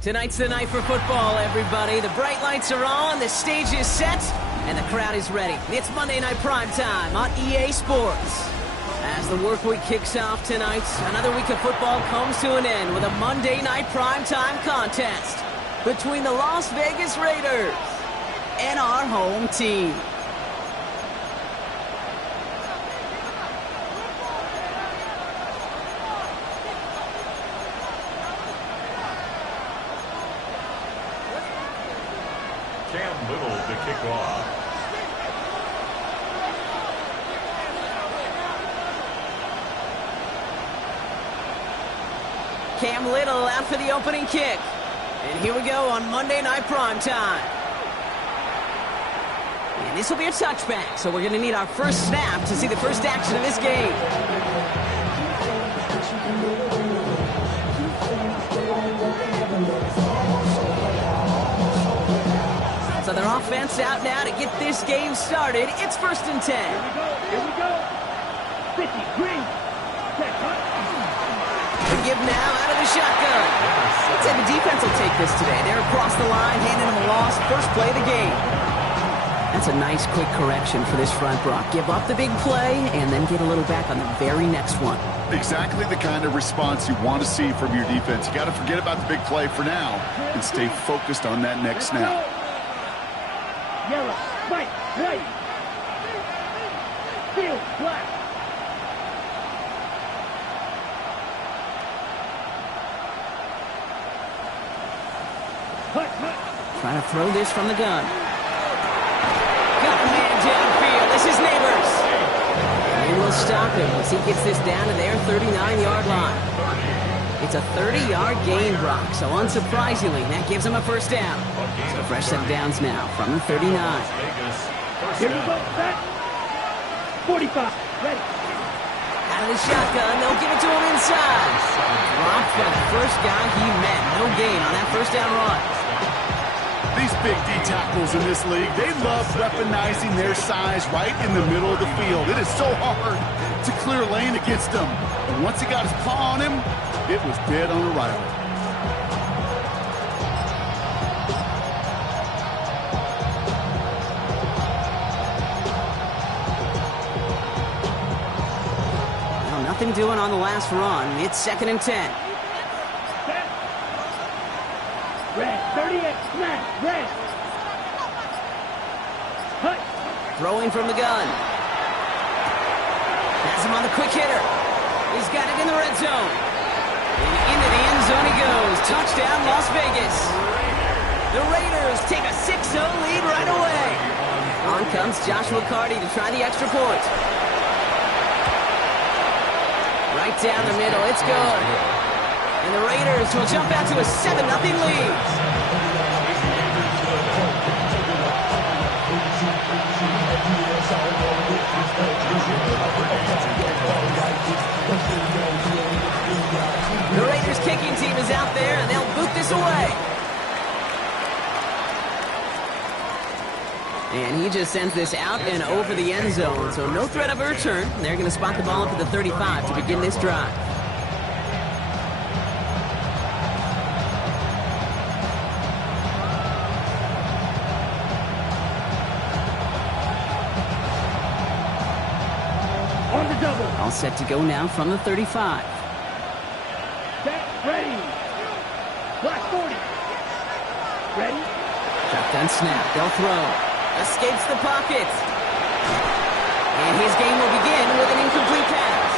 Tonight's the night for football, everybody. The bright lights are on, the stage is set, and the crowd is ready. It's Monday Night Primetime on EA Sports. As the work week kicks off tonight, another week of football comes to an end with a Monday Night Primetime contest between the Las Vegas Raiders and our home team. Cam Little to kick off. Cam Little out for the opening kick. And here we go on Monday Night Primetime. And this will be a touchback, so we're going to need our first snap to see the first action of this game. So their offense out now to get this game started. It's 1st and 10. Here we go. 50, green. The give now out of the shotgun. Let's say the defense will take this today. They're across the line, handing them a loss. First play of the game. That's a nice quick correction for this front, Brock. Give up the big play and then get a little back on the very next one. Exactly the kind of response you want to see from your defense. You got to forget about the big play for now and stay focused on that next snap. Yellow, white, white. Field, black. Trying to throw this from the gun. Got the man downfield. This is Neighbors. And we'll stop him once he gets this down to their 39-yard line. It's a 30-yard gain, Brock, so unsurprisingly, that gives him a first down. So fresh set of downs now from the 39. Here we go, set. 45, ready. Out of the shotgun, they'll give it to him inside. Dropped by the first guy he met. No gain on that first down run. These big D tackles in this league, they love weaponizing their size right in the middle of the field. It is so hard to clear lane against them. And once he got his paw on him, it was dead on arrival. Well, nothing doing on the last run. It's 2nd and 10. Red, 38, smash, red. Hut. Throwing from the gun. Has him on the quick hitter. He's got it in the red zone. And into the end zone he goes. Touchdown, Las Vegas. The Raiders take a 6-0 lead right away. On comes Joshua Carty to try the extra point. Right down the middle. It's good. And the Raiders will jump out to a 7-0 lead. The Raiders kicking team is out there, and they'll boot this away. And he just sends this out and over the end zone, so no threat of a return. They're going to spot the ball up at the 35 to begin this drive. All set to go now from the 35. Set, ready. Black 40. Ready. Shotgun snap. They'll throw. Escapes the pocket. And his game will begin with an incomplete pass.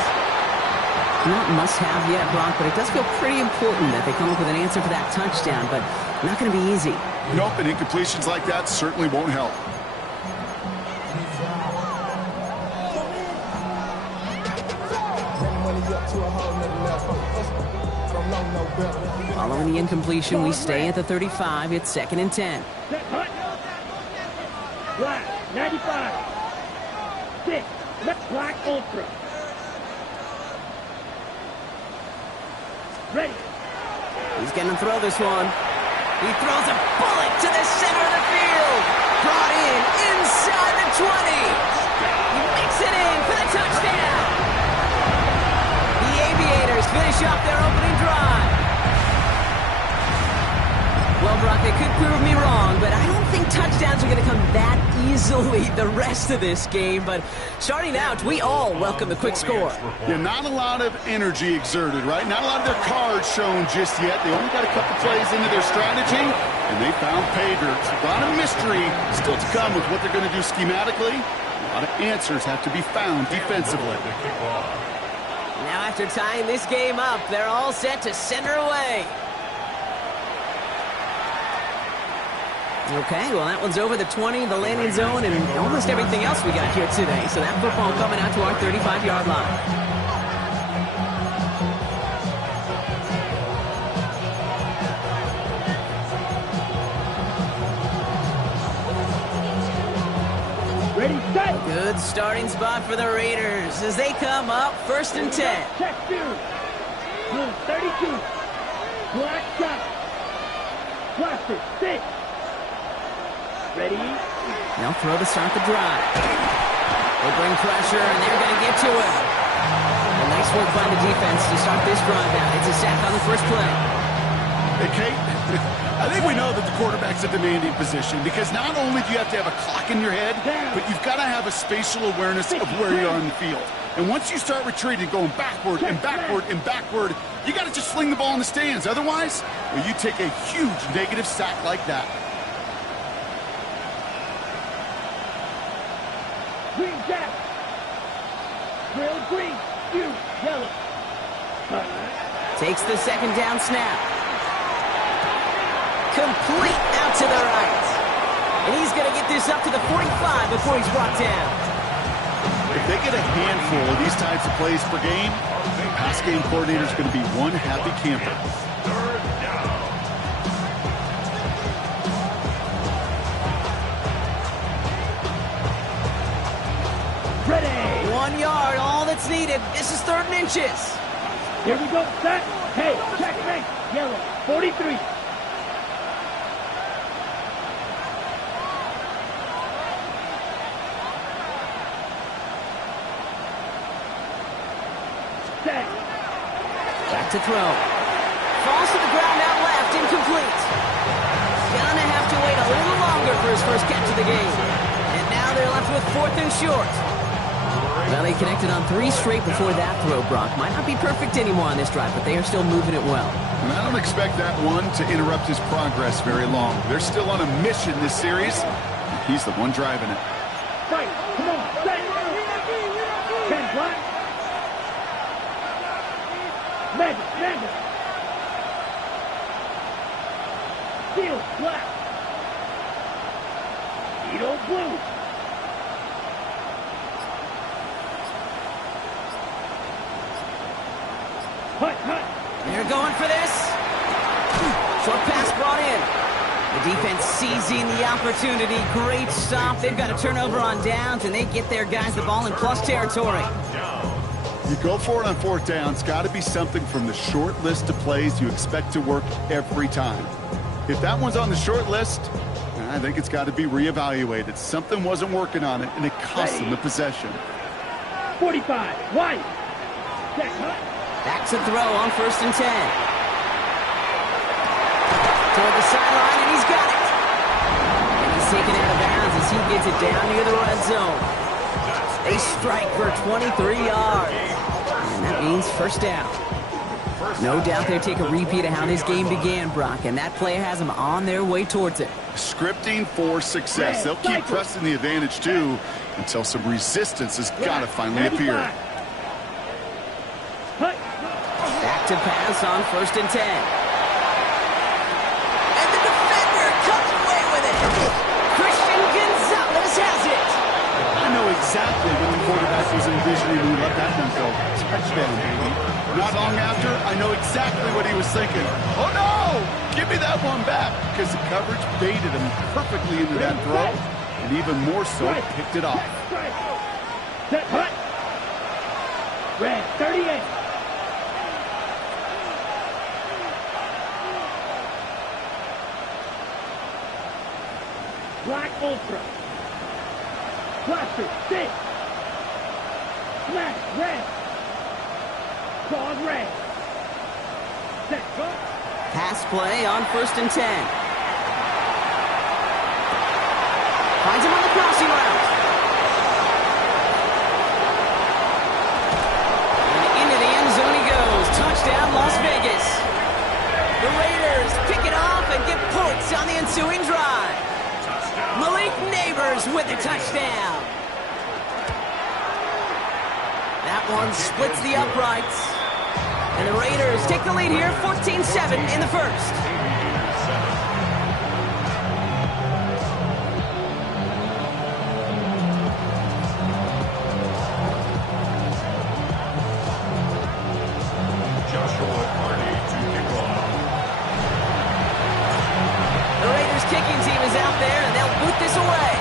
Not must-have yet, Brock, but it does feel pretty important that they come up with an answer for that touchdown, but not going to be easy. Nope, and incompletions like that certainly won't help. Following the incompletion, we stay at the 35. It's 2nd and 10. Set, hut. Black, 95. 6, black ultra. Ready. He's going to throw this one. He throws a bullet to the center of the field. Brought in inside the 20. He makes it in for the touchdown. The Aviators finish up their opening drive. could prove me wrong, but I don't think touchdowns are going to come that easily the rest of this game. But starting out, we all welcome the quick score. Yeah, not a lot of energy exerted, right? Not a lot of their cards shown just yet. They only got a couple plays into their strategy, and they found pay dirt. A lot of mystery still to come with what they're going to do schematically. A lot of answers have to be found defensively. Now after tying this game up, they're all set to send her away. Okay, well, that one's over the 20, the landing zone, and almost everything else we got here today. So that football coming out to our 35-yard line. Ready, set. Good starting spot for the Raiders as they come up 1st and 10. Check two. Blue 32. Black shot. Blaster 6. Ready? They'll throw to start the drive. They bring pressure, and they're going to get to it. A nice work by the defense to start this drive out. It's a sack on the first play. Hey, Kate, I think we know that the quarterback's a demanding position because not only do you have to have a clock in your head, but you've got to have a spatial awareness of where you are on the field. And once you start retreating, going backward and backward and backward, you got to just sling the ball in the stands. Otherwise, well, you take a huge negative sack like that. Green jack. Drill green. You yellow. Takes the second down snap. Complete out to the right. And he's going to get this up to the 45 before he's brought down. If they get a handful of these types of plays per game, the pass game coordinator is going to be one happy camper. Ready. 1 yard, all that's needed. This is 3rd and inches. Here we go. Set. Hey, checkmate. Yellow. 43. Set. Back to throw. Falls to the ground out left, incomplete. Gonna have to wait a little longer for his first catch of the game. And now they're left with 4th and short. Well, they connected on 3 straight before that throw, Brock. Might not be perfect anymore on this drive, but they are still moving it well. And I don't expect that one to interrupt his progress very long. They're still on a mission this series. He's the one driving it. Fight. Come on. Set. 10 black. Madden. Steel black. Edo blue. Hut. They're going for this. Short pass brought in. The defense seizing the opportunity. Great stop. They've got a turnover on downs, and they get their guys the ball in plus territory. You go for it on 4th down. It's got to be something from the short list of plays you expect to work every time. If that one's on the short list, I think it's got to be reevaluated. Something wasn't working on it, and it cost them the possession. 45. White. Check. Hut. Back to throw on 1st and 10. Toward the sideline, and he's got it. And he's taken out of bounds as he gets it down near the red zone. They strike for 23 yards. And that means 1st down. No doubt they'll take a repeat of how this game began, Brock, and that play has them on their way towards it. Scripting for success. They'll keep pressing the advantage, too, until some resistance has got to finally appear. Back to pass on 1st and 10. And the defender comes away with it. Christian Gonzalez has it. I know exactly what the quarterback was envisioning when he let that one go. Touchdown, baby. Not long after, I know exactly what he was thinking. Oh, no! Give me that one back. Because the coverage baited him perfectly into that throw. And even more so, picked it off. Set. Hut. Red 38. Black Ultra. Blaster 6. Smash red. Claw red. Set. Go. Pass play on 1st and 10. A touchdown. That one splits the uprights. And the Raiders take the lead here, 14-7 in the first. Kicking team is out there, and they'll boot this away.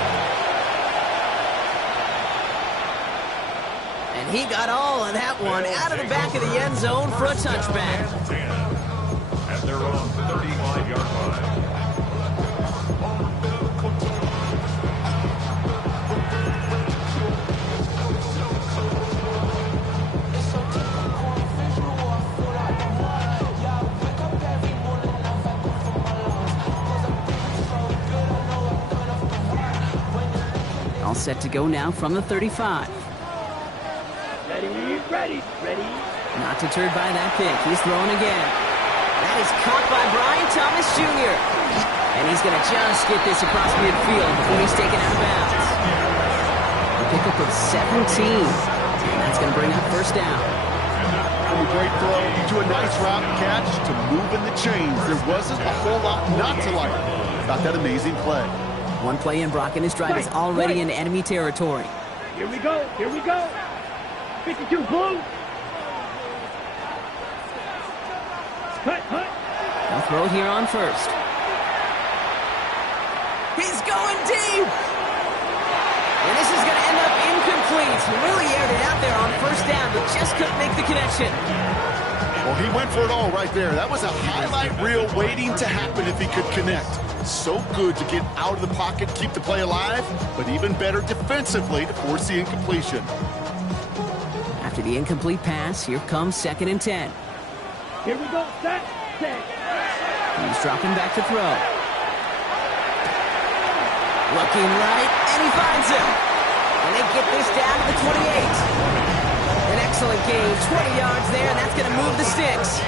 And he got all of that one out of the back of the end zone for a touchback. At their own 35-yard line. All set to go now from the 35. Ready. Not deterred by that pick. He's throwing again. That is caught by Brian Thomas Jr. And he's going to just get this across midfield before he's taken out of bounds. A pickup of 17. And that's going to bring up first down. From a great throw to a nice route catch to moving the chains. There wasn't a whole lot not to like about that amazing play. One play in, Brock, and his drive is already in enemy territory. Here we go. 52 blue. Cut. They'll throw it here on first. He's going deep! And this is going to end up incomplete. He really aired it out there on first down, but just couldn't make the connection. Well, he went for it all right there. That was a highlight reel waiting to happen if he could connect. So good to get out of the pocket, keep the play alive, but even better defensively to force the incompletion. After the incomplete pass, here comes 2nd and 10. Here we go. Set. He's dropping back to throw. Looking right, and he finds him. And they get this down to the 28. An excellent game, 20 yards there, and that's going to move the sticks.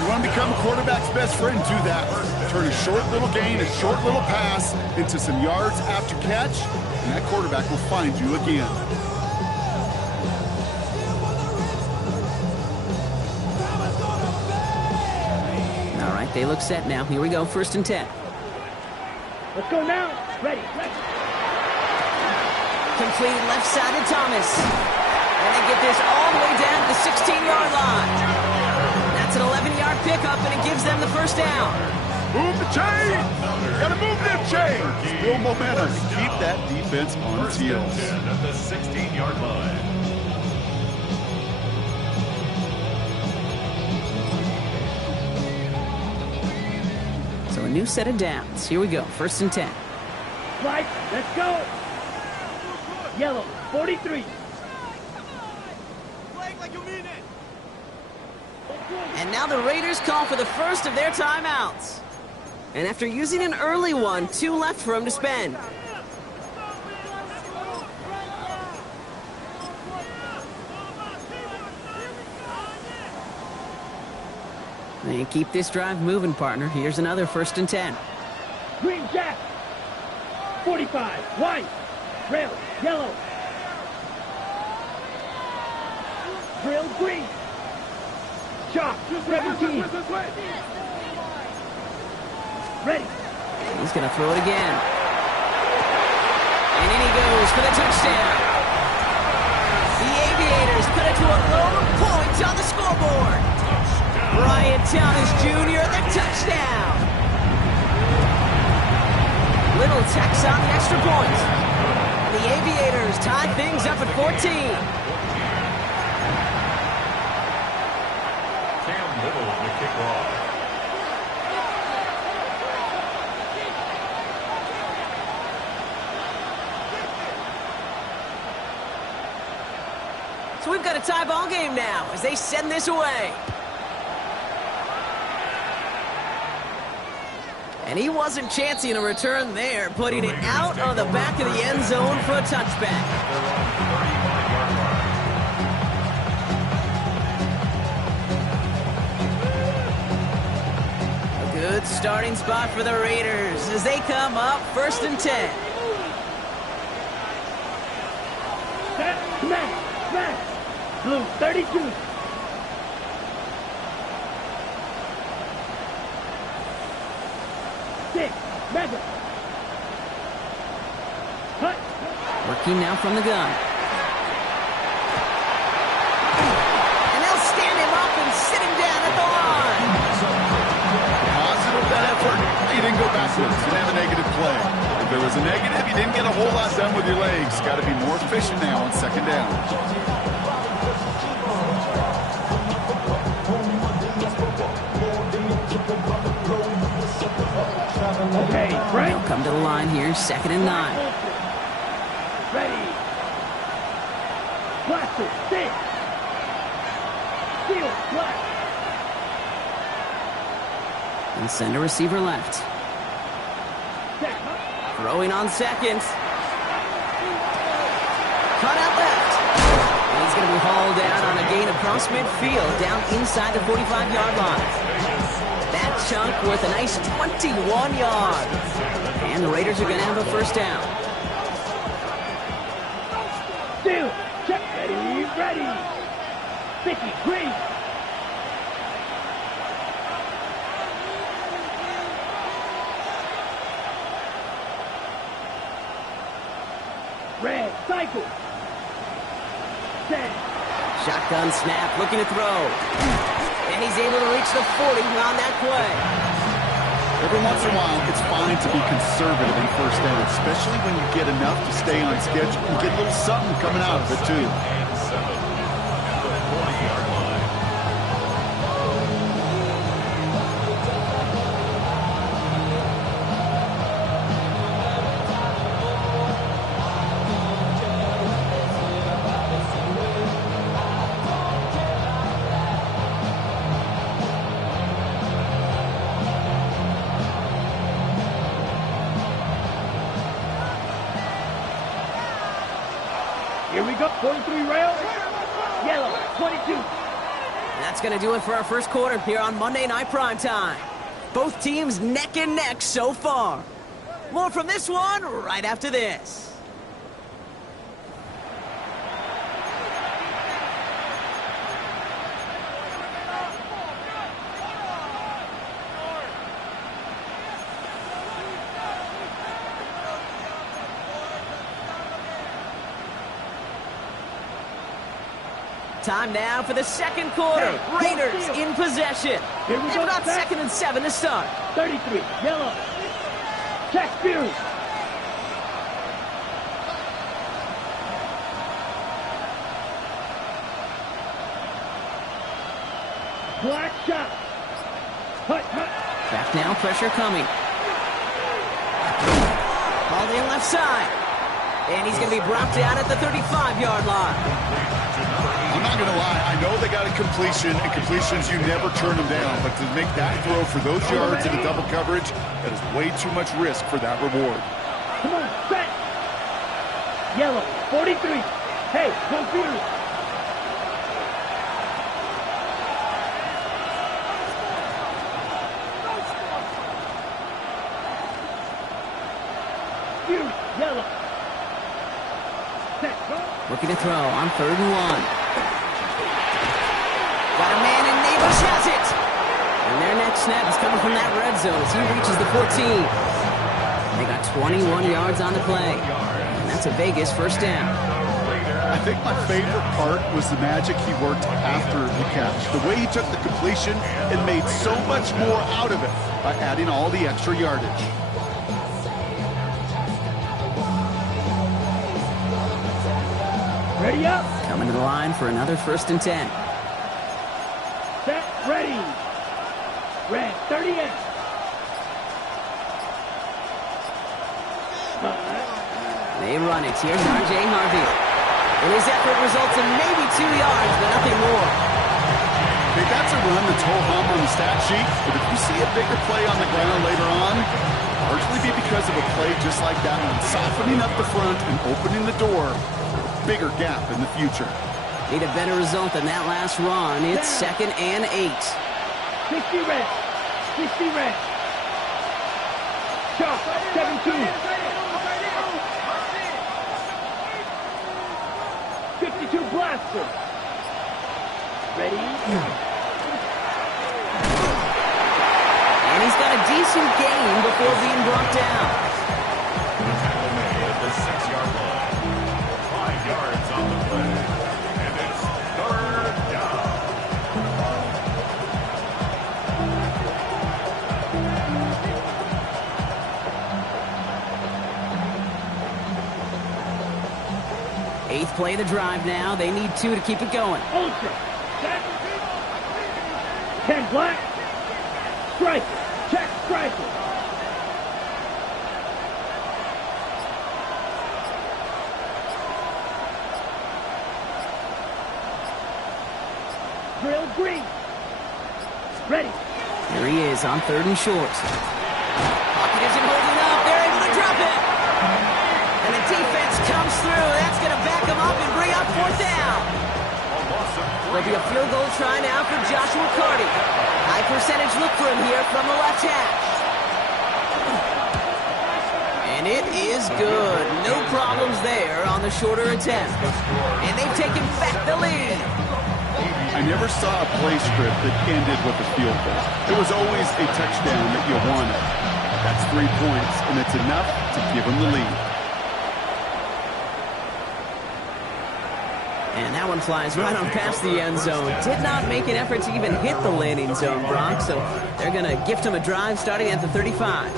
You want to become a quarterback's best friend, do that. Turn a short little gain, a short little pass into some yards after catch, and that quarterback will find you again. All right, they look set now. Here we go, 1st and 10. Let's go now. Ready. Complete left side to Thomas. And they get this all the way down to the 16-yard line. That's an 11-yard pickup, and it gives them the first down. Move the chain! Gotta move them chains! Build momentum. Keep that defense on its heels. At the 16-yard line. So a new set of downs. Here we go, 1st and 10. Right. Let's go. Yellow, 43. And now the Raiders call for the first of their timeouts. And after using an early one, 2 left for him to spend. They keep this drive moving, partner. Here's another 1st and 10. Green Jack. 45. White. Rail. Yellow. Drill green. Chalk. 17. Ready. He's going to throw it again. And in he goes for the touchdown. The Aviators put it to a lone point on the scoreboard. Brian Thomas Jr. the touchdown. Little tacks on the extra point. The Aviators tie things up at 14. The kickoff. So we've got a tie ball game now as they send this away. And he wasn't chancing a return there, putting it out of the back of the end zone for a touchback. Good starting spot for the Raiders as they come up 1st and 10. Smash. Blue, 32. Six. Madden. Cut. Working now from the gun. And they'll stand him up and sit him down at the line. Positive that effort. You didn't go backwards. You didn't have a negative play. If there was a negative, you didn't get a whole lot done with your legs. Got to be more efficient now on second down. Okay, Frank. They'll come to the line here, 2nd and 9. Ready. Blaster, 6. Steal, black. And send a receiver left. Set. Throwing on 2nd. Cut out left. And he's going to be hauled out on a gain across midfield, down inside the 45-yard line. That chunk worth a nice 21 yards. And the Raiders are going to have a first down. Steal. Check. Ready. Sticky, green. Red, cycle. Set. Shotgun snap, looking to throw. And he's able to reach the 40 on that play. Every once in a while, it's fine to be conservative in first down, especially when you get enough to stay on schedule and get a little something coming out of it, too. Here we go. 43 rail. Yellow, 22. That's going to do it for our first quarter here on Monday Night Primetime. Both teams neck and neck so far. More from this one right after this. Time now for the second quarter. Raiders in possession. Here we They've go. got 2nd and 7 to start. 33, yellow. Check, Fury. Black shot. Hut. Back now, pressure coming. Ball in left side. And he's going to be brought down at the 35-yard line. I'm not going to lie. I know they got a completion, and completions, you never turn them down. But to make that throw for those yards in a double coverage, that is way too much risk for that reward. Come on, set. Yellow, 43. Hey, go Fury. Fury, yellow. Set, go. Looking to throw on 3rd and 1. Got a man, and Neighbors has it. And their next snap is coming from that red zone as he reaches the 14. They got 21 yards on the play. And that's a Vegas first down. I think my favorite part was the magic he worked after the catch. The way he took the completion and made so much more out of it by adding all the extra yardage. Ready up. Coming to the line for another 1st and 10. Set, ready. Red, 38. They run it. Here's R.J. Harvey. And his effort results in maybe 2 yards, but nothing more. Okay, that's a run that's ho-hum on the stat sheet, but if you see a bigger play on the ground later on, largely be because of a play just like that one, softening up the front and opening the door for a bigger gap in the future. Need a better result than that last run. It's 2nd and 8. 60 red. 60 red. Shot, 17. 52 blaster. Ready? And he's got a decent gain before being brought down. The tackle made at the 6-yard line. 5 yards on the play. And it's third down. Eighth play of the drive now. They need 2 to keep it going. Ultra. Set. 10 black. Striker. Check striker. Drill green. Ready. Here he is on 3rd and short. Pocket isn't holding up. They're able to drop it. And the defense comes through. That's going to back them up and bring up 4th down. There'll be a field goal try now for Joshua Carty. High percentage look for him here from the left hash. And it is good. No problems there on the shorter attempt. And they've taken back the lead. I never saw a play script that ended with a field goal. It was always a touchdown that you wanted. That's 3 points, and it's enough to give them the lead. And that one flies right on past the end zone. Did not make an effort to even hit the landing zone, Brock, so they're going to gift him a drive starting at the 35.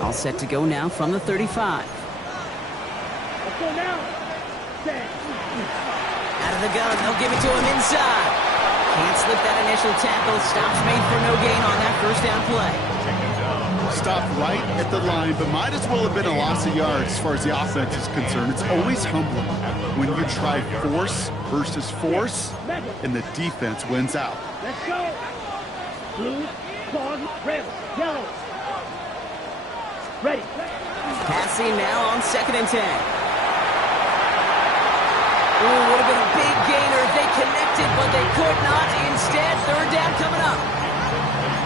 All set to go now from the 35. Let's go now. Set. Out of the gun, they'll give it to him inside. Can't slip that initial tackle. Stops made for no gain on that 1st down play. Stopped right at the line, but might as well have been a loss of yards as far as the offense is concerned. It's always humbling when you try force versus force, and the defense wins out. Let's go. Blue, pause, red, yellow. Ready. Passing now on 2nd and 10. Ooh, would have been a big gainer if they connected, but they could not. Instead, 3rd down coming up.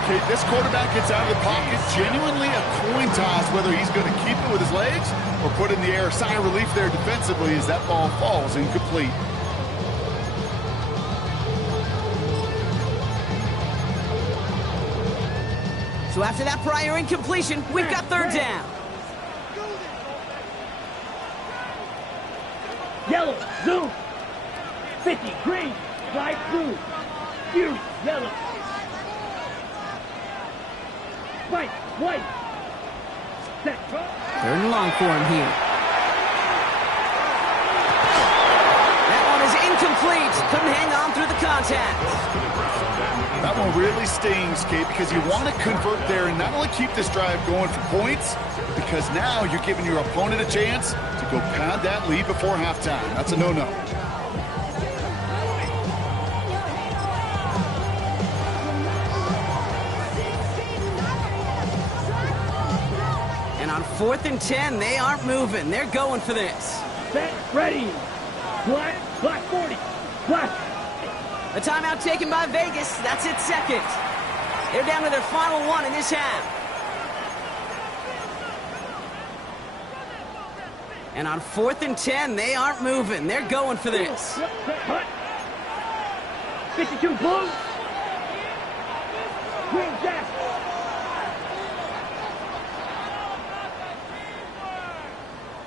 Okay, this quarterback gets out of the pocket, genuinely a coin toss whether he's going to keep it with his legs or put it in the air. Sigh of relief there defensively as that ball falls incomplete. So after that prior incompletion, we've got 3rd down. Yellow, zoom. 50, green, light blue. Fury, yellow. White, white. Set. 3rd and long for him here. That one is incomplete. Couldn't hang on through the contact. That one really stings, Kate, because you want to convert there and not only keep this drive going for points, because now you're giving your opponent a chance to go pad that lead before halftime. That's a no-no. And on 4th and 10, they aren't moving. They're going for this. Set, ready. Black, black 40. Black. The timeout taken by Vegas. That's its 2nd. They're down to their final one in this half. And on 4th and 10, they aren't moving. They're going for this. 52 blue. Green jack.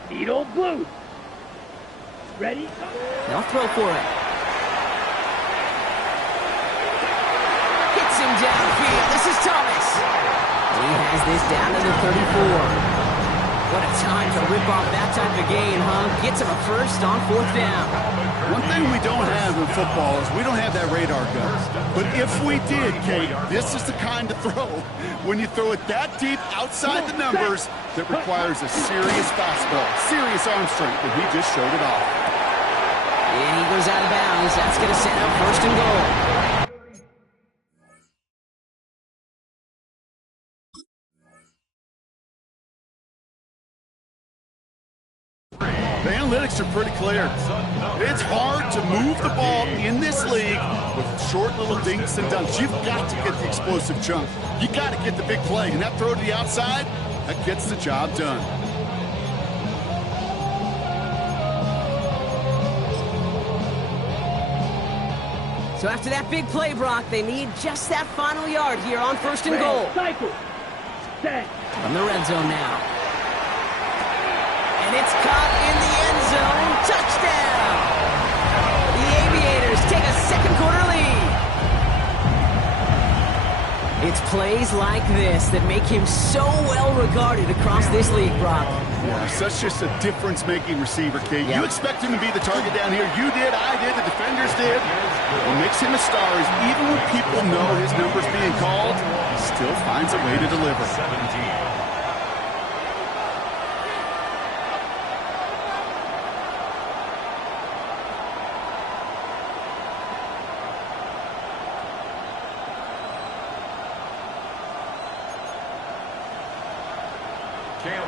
Needle blue. Ready? They'll throw for it. Hits him downfield. This is Thomas. He has this down to the 34. What a time to rip off that type of gain, huh? Gets him a first on 4th down. One thing we don't have in football is we don't have that radar gun. But if we did, Kate, this is the kind of throw, when you throw it that deep outside the numbers, that requires a serious fastball, serious arm strength, and he just showed it off. And he goes out of bounds. That's going to set up 1st and goal. The analytics are pretty clear. It's hard to move the ball in this league with short little dinks and dunks. You've got to get the explosive chunk. You got to get the big play, and that throw to the outside, that gets the job done. So after that big play, Brock, they need just that final yard here on 1st and goal. Cycle. Set. From the red zone now. And it's caught in the end zone. Touchdown! The Aviators take a second-quarter lead. It's plays like this that make him so well-regarded across this league, Brock. Yeah, such just a difference-making receiver, Kate. Yep. You expect him to be the target down here. You did, I did, the defenders did. What makes him a star is even when people know his number's being called, he still finds a way to deliver. 17.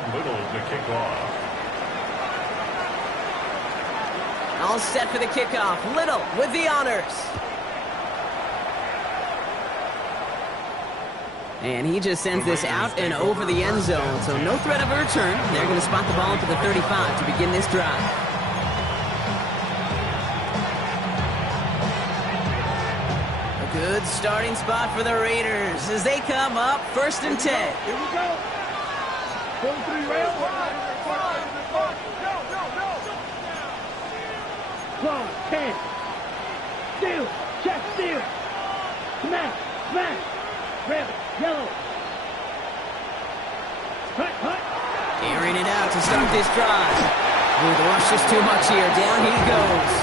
Little to kick off. All set for the kickoff. Little with the honors. And he just sends this out and over the end zone, so no threat of a return. They're going to spot the ball up to the 35 to begin this drive. A good starting spot for the Raiders as they come up 1st and 10. Here we go. 43 rail. Close, 10. Steal, check, steal. Smash, smash. Rail, yellow. Hut. Airing it out to start this drive. Ooh, the rush is too much here. Down he goes.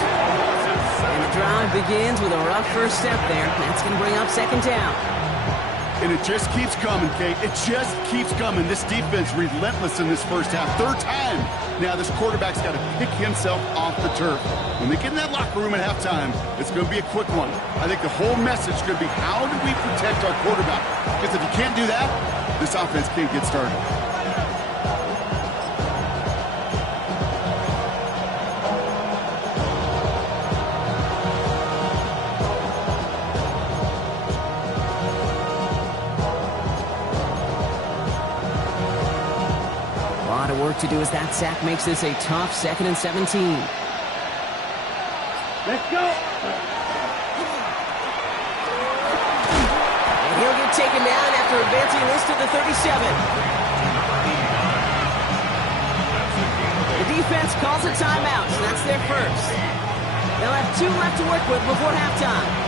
And the drive begins with a rough first step there. That's going to bring up 2nd down. And it just keeps coming, Kate. It just keeps coming. This defense relentless in this first half. 3rd time. Now this quarterback's got to pick himself off the turf. When they get in that locker room at halftime, it's going to be a quick one. I think the whole message is going to be, how do we protect our quarterback? Because if you can't do that, this offense can't get started. Work to do as that sack makes this a tough 2nd and 17. Let's go. And he'll get taken down after advancing this to the 37. The defense calls a timeout, so that's their first. They'll have 2 left to work with before halftime.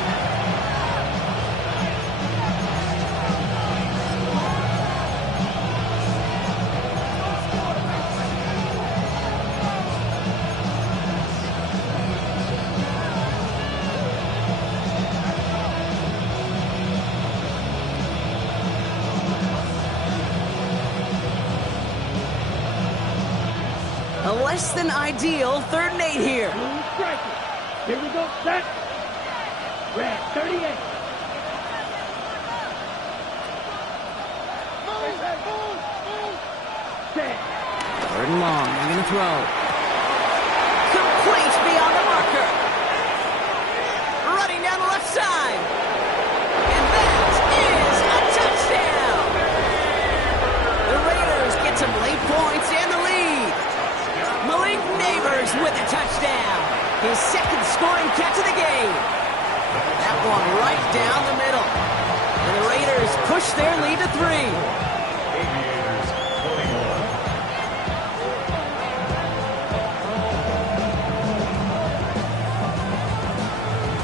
A less than ideal 3rd and 8 here. Blue striker. Here we go. Set. Red, 38. Set. 3rd and long. They're going to throw. Complete beyond the marker. Running down the left side. And that is a touchdown. The Raiders get some late points and the lead. Malik Neighbors with a touchdown. His 2nd scoring catch of the game. That one right down the middle. And the Raiders push their lead to 3. Aviators 21.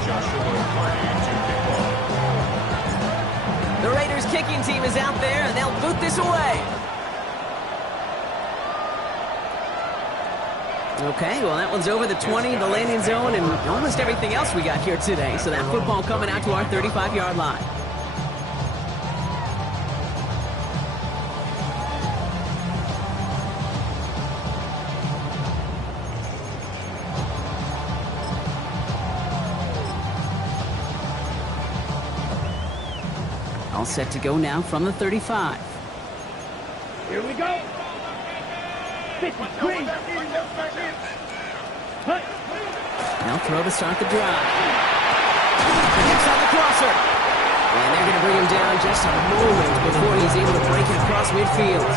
Joshua Hardy to kick off. The Raiders kicking team is out there, and they'll boot this away. Okay, well, that one's over the 20, the landing zone, and almost everything else we got here today. So that football coming out to our 35-yard line. All set to go now from the 35. Here we go. 50, green. Hut. Now throw to start the drive. Kicks on the crosser. And they're going to bring him down just a moment before he's able to break it across midfield.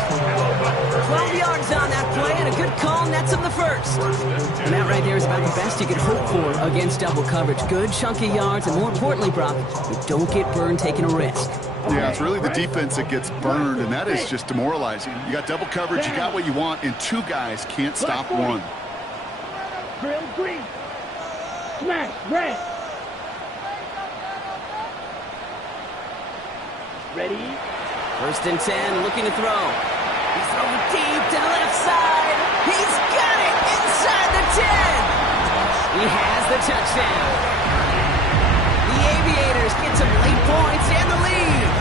12 yards on that play, and a good call nets him the first. And that right there is about the best you could hope for against double coverage. Good chunky yards, and more importantly, Brock, you don't get burned taking a risk. Yeah, it's really the defense that gets burned, and that is just demoralizing. You got double coverage, you got what you want, and two guys can't stop one. Drill green. Smash red. Ready? First and 10, looking to throw. He's throwing deep to the left side. He's got it inside the 10. He has the touchdown. The Aviators get some late points and the lead.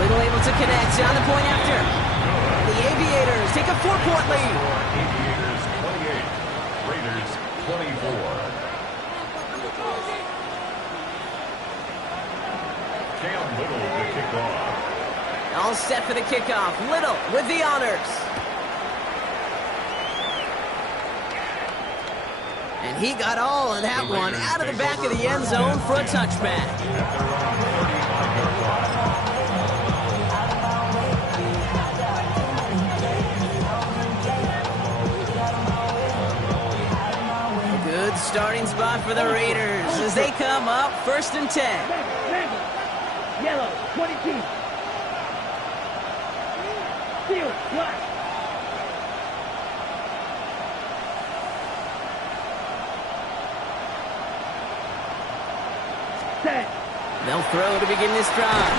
Little able to connect on the point after. The Aviators take a 4-point lead. Aviators 28, Raiders 24. Cam Little to kick off. All set for the kickoff. Little with the honors. And he got all of that one out of the back of the end zone for a touchback. At their own 35-yard line. Good starting spot for the Raiders as they come up first and 10. Yellow, 22. Steel, black. Set. They'll throw to begin this drive.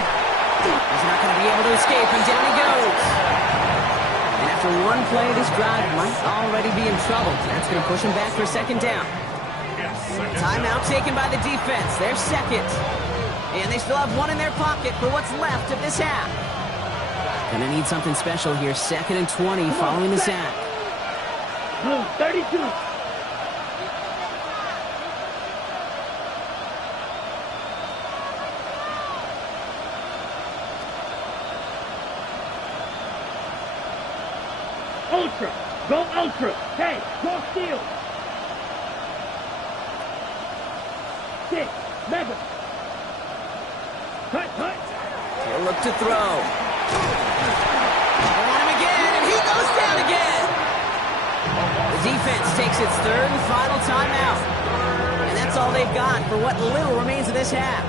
He's not going to be able to escape, and down he goes. And after one play, this drive might already be in trouble. That's going to push him back for a second down. Timeout taken by the defense. They're second. And they still have one in their pocket for what's left of this half. Gonna need something special here. Second and 20 following the sack. Blue, 32. Ultra. Go ultra. Hey, go steel. 6. Mega. Cut. He'll look to throw. On him again, and he goes down again. The defense takes its third and final timeout. And that's all they've got for what little remains of this half.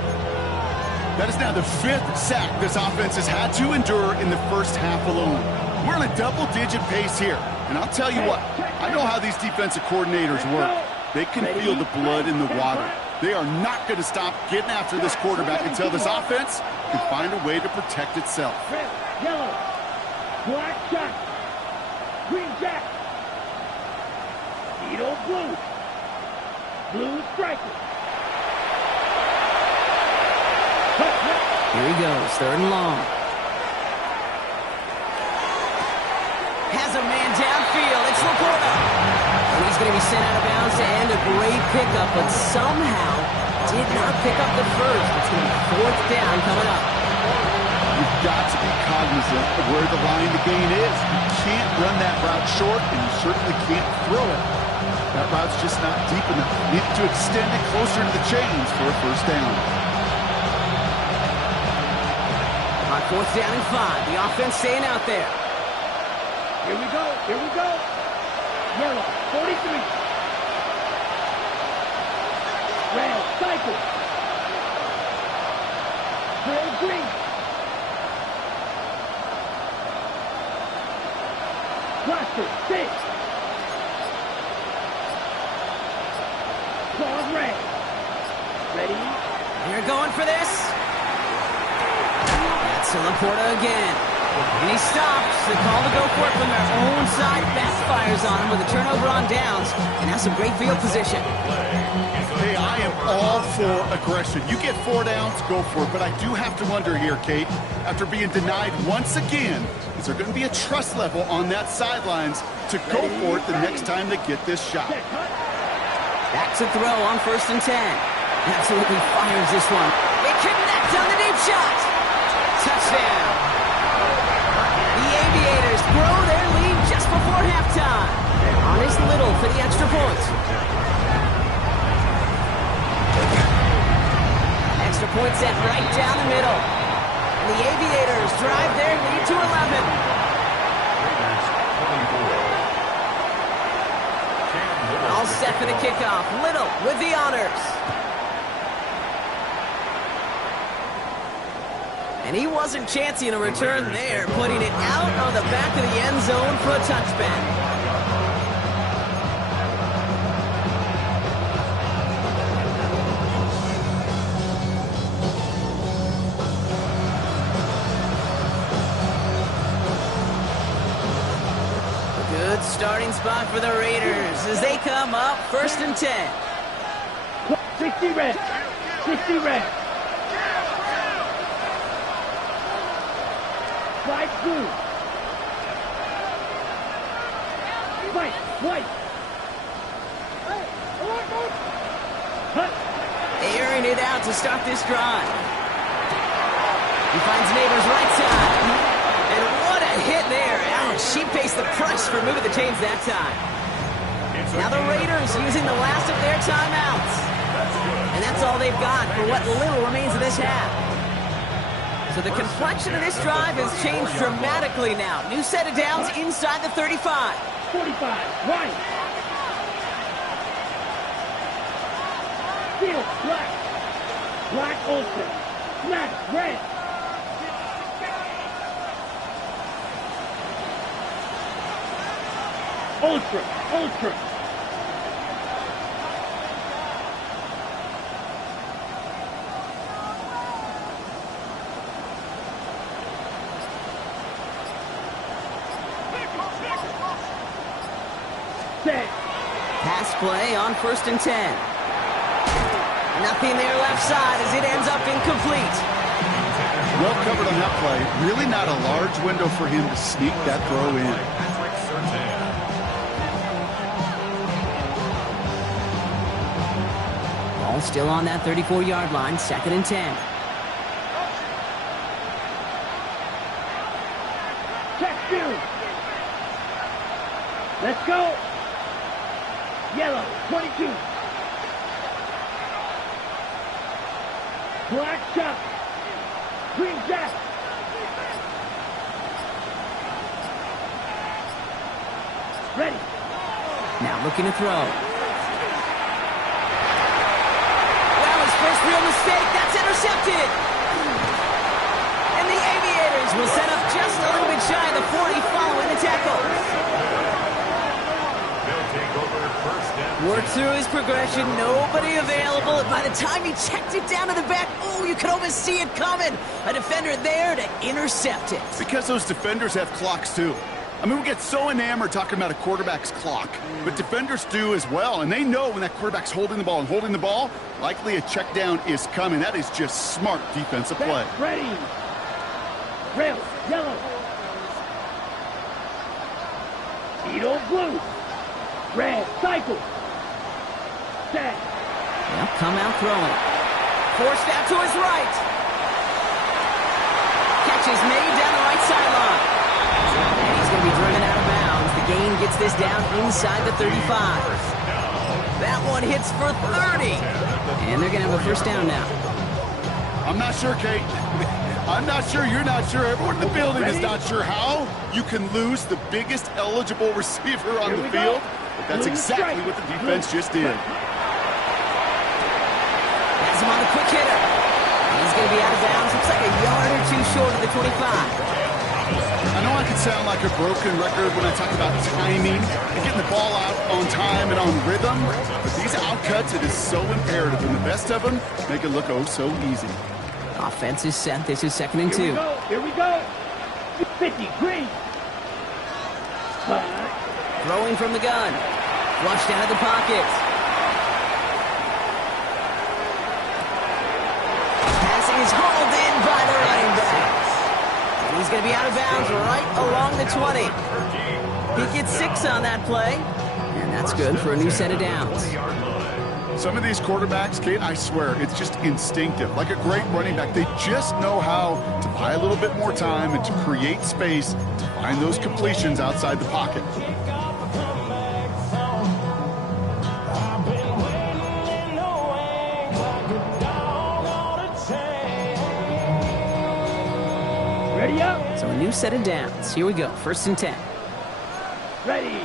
That is now the 5th sack this offense has had to endure in the first half alone. We're on a double-digit pace here. And I'll tell you what, I know how these defensive coordinators work. They can feel the blood in the water. They are not going to stop getting after this quarterback until this offense can find a way to protect itself. Red, yellow, black shot, green jack, Edo blue, blue striker. Here he goes, third and long. Has a man downfield. It's Laporta. And he's going to be sent out of bounds to end a great pickup, but somehow did not pick up the first. It's going to be fourth down coming up. You've got to be cognizant of where the line to gain is. You can't run that route short, and you certainly can't throw it. That route's just not deep enough. You need to extend it closer to the chains for a first down. On fourth down and 5, the offense staying out there. Here we go. Yellow, 43. Red, cycle. Drill green. Cluster, 6. Claws red. Ready? They're going for this. That's Laporta again. And he stops. The call to go for it from their own side backfires on him with a turnover on downs. And now some great field position. Hey, I am all for aggression. You get 4 downs, go for it. But I do have to wonder here, Kate, after being denied once again, is there going to be a trust level on that sidelines to go for it the next time they get this shot? Back to throw on first and 10. Absolutely fires this one. They connect on the deep shot. Touchdown. Aviators grow their lead just before halftime. On his Little for the extra point. Extra point set right down the middle. And the Aviators drive their lead to 11. All set for the kickoff. Little with the honors. And he wasn't chancing a return there, putting it out on the back of the end zone for a touchback. Good starting spot for the Raiders as they come up 1st and 10. 60 red. 60 red. Slide through. White. Cut. Airing it out to start this drive. He finds Neighbors right side. And what a hit there. Ouch, she faced the crush for moving the chains that time. Now the Raiders using the last of their timeouts. And that's all they've got for what little remains of this half. So the complexion of this drive has changed dramatically now. New set of downs inside the 35. 45, right. Field, black. Black Olsen. Snap, red. Ultra. Set. Pass play on 1st and 10. Nothing there left side as it ends up incomplete. Well covered on that play. Really not a large window for him to sneak that throw in. Ball still on that 34-yard line, 2nd and 10. Check two. Let's go. Yellow, 22. Black Chuck. Green Jack. Ready. Now looking to throw. Well, his first real mistake. That's intercepted. And the Aviators will set up just a little bit shy of the 40 following the tackle. Worked through his progression, nobody available, and by the time he checked it down to the back, oh, you could almost see it coming. A defender there to intercept it. Because those defenders have clocks too. I mean, we get so enamored talking about a quarterback's clock, but defenders do as well, and they know when that quarterback's holding the ball, likely a check down is coming. That is just smart defensive play. Ready. Red, yellow. Beetle blue. Red, cycle. Set. Well, come out throwing. Forced out to his right. Catch is made down the right sideline. And he's going to be driven out of bounds. The gain gets this down inside the 35. That one hits for 30. And they're going to have a first down now. I'm not sure, Kate. I'm not sure, you're not sure. Everyone in the building is not sure how you can lose the biggest eligible receiver on the field. But that's exactly what the defense just did. Has him on the quick hitter. He's going to be out of bounds. Looks like a yard or two short of the 25. I know I can sound like a broken record when I talk about timing and getting the ball out on time and on rhythm, but these outcuts, it is so imperative, and the best of them make it look oh so easy. Offense is set. This is 2nd and 2. Here we go. 50, green. Throwing from the gun. Flushed out of the pocket. Pass is hauled in by the running backs. And he's going to be out of bounds right along the 20. He gets 6 on that play. And that's good for a new set of downs. Some of these quarterbacks, Kate, I swear, it's just instinctive. Like a great running back, they just know how to buy a little bit more time and to create space to find those completions outside the pocket. Ready up. So a new set of downs. Here we go. 1st and 10. Ready.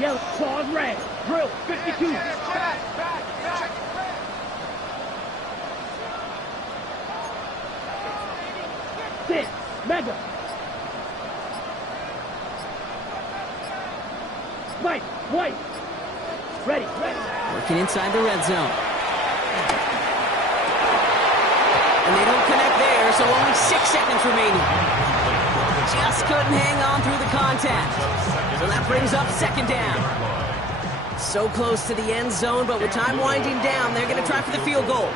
Yellow, pause, red. Drill, 52. Sit, mega. White, white. Ready, ready. Working inside the red zone. And they don't connect there, so only 6 seconds remaining. Just couldn't hang on through the contact. So that brings up 2nd down. So close to the end zone, but with time winding down, they're going to try for the field goal.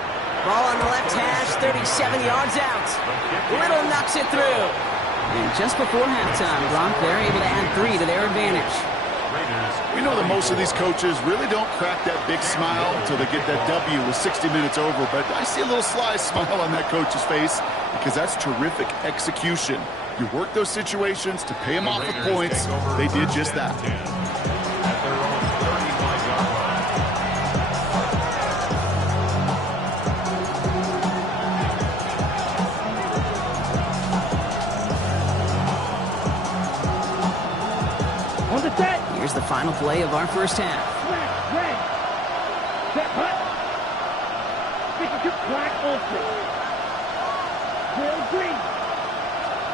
Ball on the left hash, 37 yards out. Little knocks it through. And just before halftime, Gronk, they're able to add 3 to their advantage. We know that most of these coaches really don't crack that big smile until they get that W with 60 minutes over, but I see a little sly smile on that coach's face because that's terrific execution. You work those situations to pay them off with points. They did just that. On the set. Here's the final play of our first half. Flat, red. Set, hut. 52, black, ultra. Drill, green.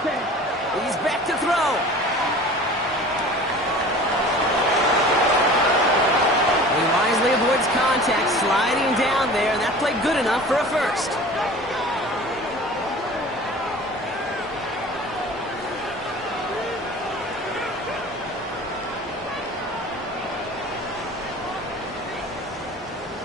Set. He's back to throw. He wisely avoids contact, sliding down there, and that played good enough for a first.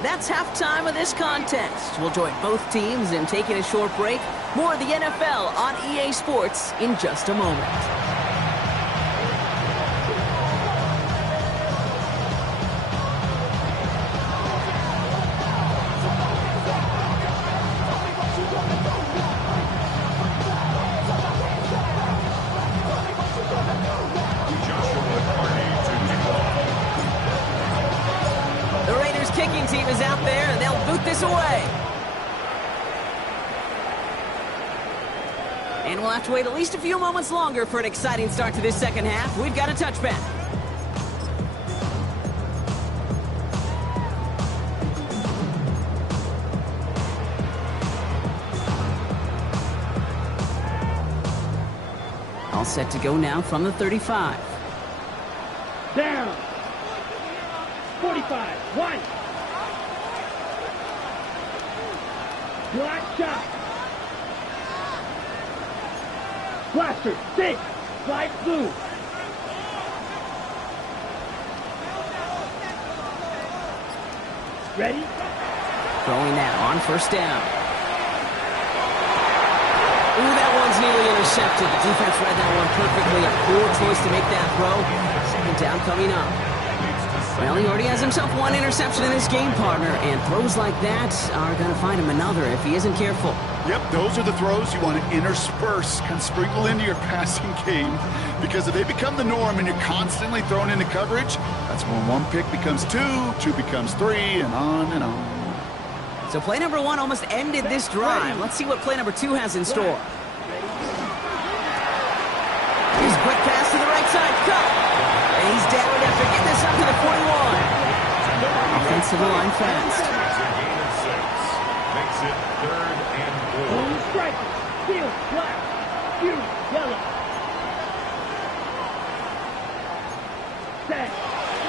That's halftime of this contest. We'll join both teams in taking a short break. More of the NFL on EA Sports in just a moment. The Raiders kicking team is out there, and they'll boot this away. And we'll have to wait at least a few moments longer for an exciting start to this second half. We've got a touchback. All set to go now from the 35. Down. 45, white. Black shot. Blaster, 6, light blue. Ready? Throwing now on 1st down. Ooh, that one's nearly intercepted. The defense read that one perfectly. A poor choice to make that throw. 2nd down coming up. Well, he already has himself 1 interception in this game, partner, and throws like that are going to find him another if he isn't careful. Yep, those are the throws you want to intersperse and sprinkle into your passing game, because if they become the norm and you're constantly thrown into coverage, that's when 1 pick becomes 2, 2 becomes 3, and on and on. So play number 1 almost ended this drive. Let's see what play number 2 has in store. Here's a quick pass to the right side, cut. And he's down after getting this up to the 41. Offensive line fast. Makes it 3rd and goal. Blue stripe, steel, black, blue, yellow. Set.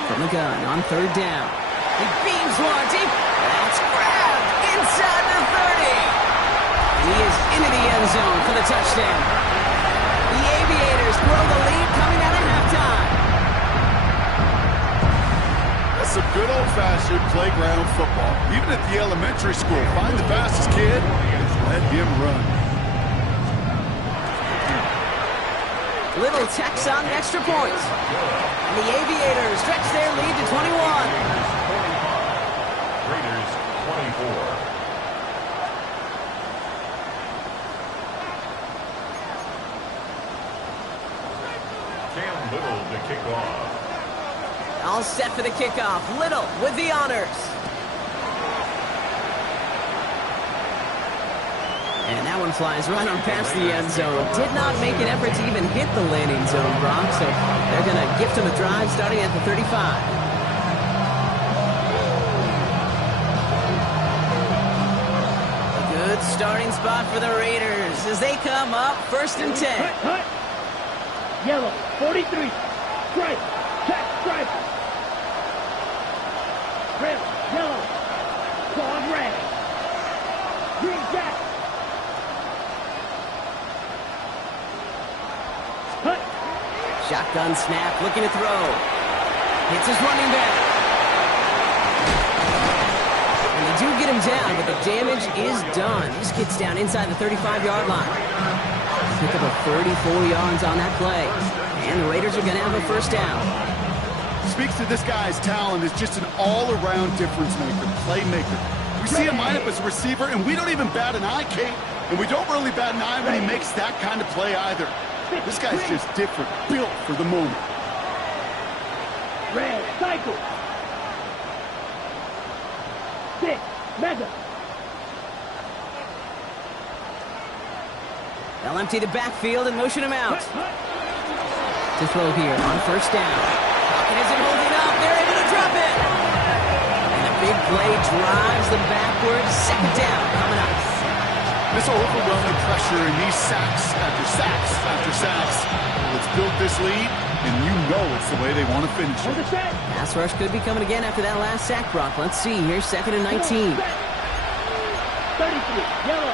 From the gun on 3rd down. He beams one deep. That's grabbed inside the 30. And he is into the end zone for the touchdown. The Aviators grow the lead coming out of halftime. That's some good old-fashioned playground football. Even at the elementary school, find the fastest kid and let him run. Little Tex on the extra point. And the Aviators stretch their lead to 21. Cam Little to kick off. All set for the kickoff. Little with the honors. And that one flies right on past the end zone. Did not make an effort to even hit the landing zone, Brock. So they're going to gift him a drive starting at the 35. A good starting spot for the Raiders as they come up 1st and 10. Cut. Yellow, 43. Stripe. Check, stripe. Red, yellow. Claw red. Green jack. Cut. Shotgun snap, looking to throw. Hits his running back. And they do get him down, but the damage is done. This gets down inside the 35-yard line. Pick up a 34 yards on that play. And the Raiders are going to have a 1st down. Speaks to this guy's talent as just an all-around difference maker, playmaker. We see him line up as a receiver, and we don't even bat an eye, Kate. And we don't really bat an eye when he makes that kind of play either. This guy's just different, built for the moment. Red, cycle. 6, mega. They'll empty the backfield and motion him out. To throw here on 1st down. Pocket isn't holding up. They're able to drop it. And a big play drives them backwards. 2nd down coming up. This overwhelming pressure and these sacks after sacks after sacks. Let's build this lead, and you know it's the way they want to finish it. Pass rush could be coming again after that last sack, Brock. Let's see. Here's 2nd and 19. 33, yellow.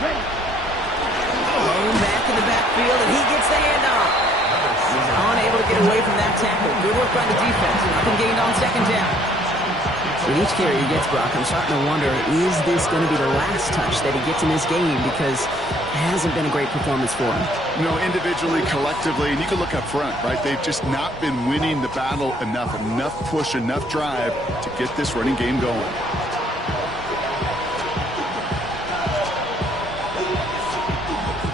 Ready. Thrown back in the backfield, and he gets the handoff. He's unable to get away from that tackle. Good work by the defense. Nothing gained on 2nd down. With each carry he gets, Brock, I'm starting to wonder, is this going to be the last touch that he gets in this game? Because it hasn't been a great performance for him. You know, individually, collectively, and you can look up front, right? They've just not been winning the battle enough push, enough drive to get this running game going.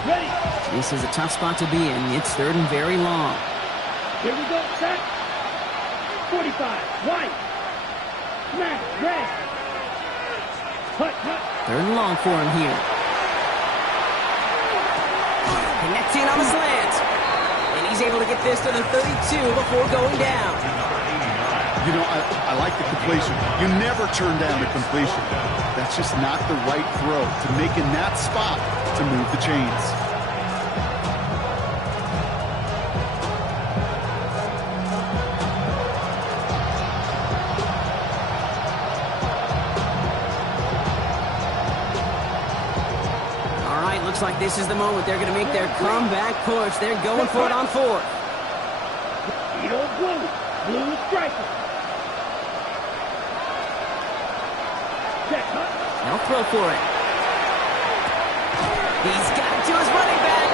Ready. This is a tough spot to be in. It's 3rd and very long. Here we go, set. 45, white. Smash, red. Cut. 3rd and long for him here. Connecting on the slant. And he's able to get this to the 32 before going down. You know, I like the completion. You never turn down a completion. That's just not the right throw to make in that spot to move the chains. Looks like this is the moment they're going to make their comeback push. They're going for it on 4th. Blue striker. Now throw for it. He's got it to his running back.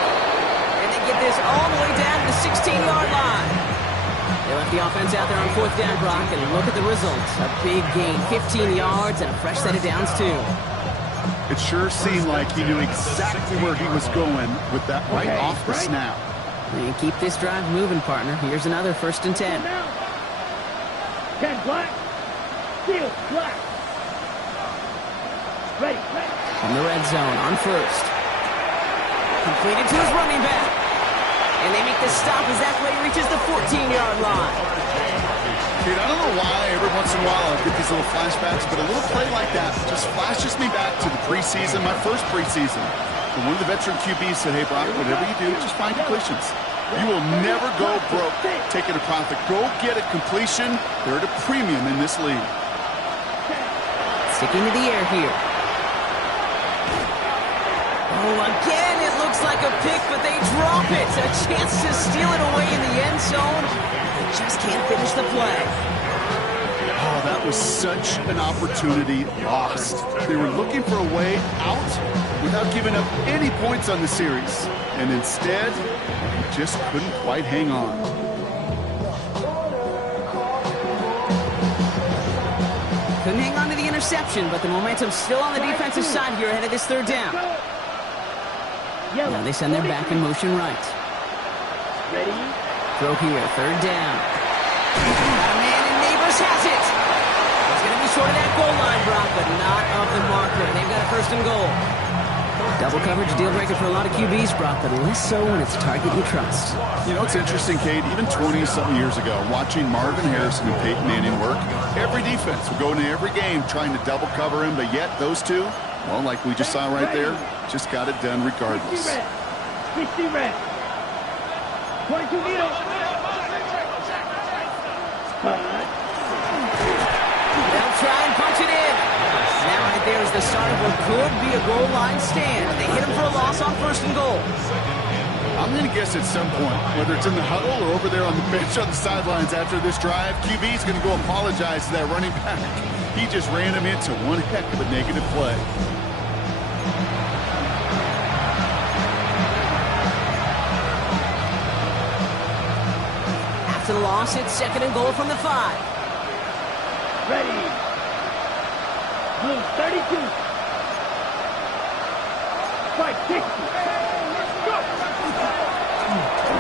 And they get this all the way down to the 16-yard line. They left the offense out there on 4th down, Brock, and look at the results. A big gain, 15 yards, and a fresh set of downs, too. It sure seemed like he knew exactly where he was going with that right off the snap. And keep this drive moving, partner. Here's another 1st and 10. 10 black. Field black. Ready. From the red zone on 1st. Completed to his running back. And they make the stop as that play reaches the 14-yard line. Dude, I don't know why every once in a while I get these little flashbacks, but a little play like that just flashes me back to the preseason, my first preseason. And one of the veteran QBs said, hey, Brock, whatever you do, just find completions. You will never go broke taking a profit. Go get a completion. They're at a premium in this league. Sticking to the air here. Oh, again, it looks like a pick, but they drop it. A chance to steal it away in the end zone. They just can't finish the play. Oh, that was such an opportunity lost. They were looking for a way out without giving up any points on the series. And instead, they just couldn't quite hang on. Couldn't hang on to the interception, but the momentum's still on the defensive side here ahead of this third down. Now they send their back in motion right. Ready? Throw here, third down. Got a man, and Neighbors has it. It's going to be short of that goal line, Brock, but not of the marker. They've got a first and goal. Double coverage, deal breaker for a lot of QBs, Brock, but less so when it's a target you trust. You know, it's interesting, Kate, even 20-something years ago, watching Marvin Harrison and Peyton Manning work, every defense would go into every game trying to double cover him, but yet those two, well, like we just saw right there, just got it done regardless. 60 red. 22 needle. They'll try and punch it in. Now right there is the start of what could be a goal line stand. They hit him for a loss on first and goal. I'm going to guess at some point, whether it's in the huddle or over there on the bench on the sidelines after this drive, QB's going to go apologize to that running back. He just ran him into one heck of a negative play. After the loss, it's second and goal from the 5. Ready. Blue 32. Strike 60.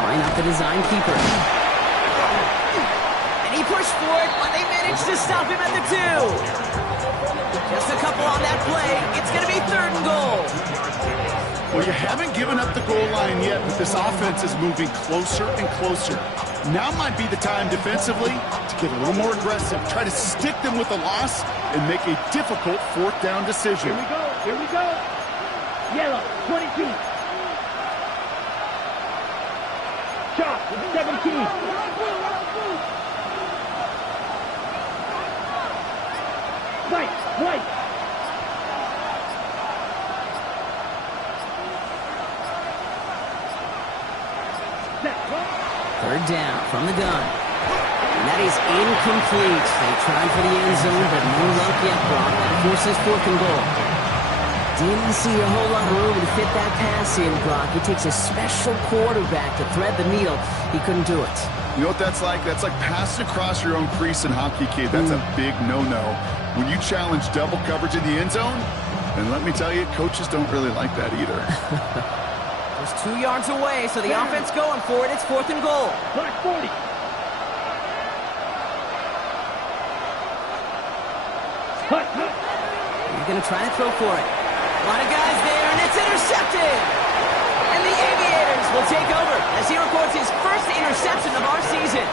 Line up the design keeper. And he pushed for it, but they managed to stop him at the 2. Just a couple on that play. It's going to be third and goal. Well, you haven't given up the goal line yet, but this offense is moving closer and closer. Now might be the time defensively to get a little more aggressive, try to stick them with a loss, and make a difficult fourth down decision. Here we go. Here we go. Yellow 22. Chalk 17. White. Third down from the gun. And that is incomplete. They tried for the end zone, but no luck yet, Brock. That forces fourth and goal. Didn't see a whole lot of room to fit that pass in, Brock. It takes a special quarterback to thread the needle. He couldn't do it. You know what that's like? That's like passing across your own crease in hockey, kid. That's a big no-no. When you challenge double coverage in the end zone, and let me tell you, coaches don't really like that either. Just 2 yards away, so the offense going for it. It's fourth and goal. Black 40. You're going to try to throw for it. A lot of guys there, and it's intercepted. And the Aviators will take over as he records his first interception of our season.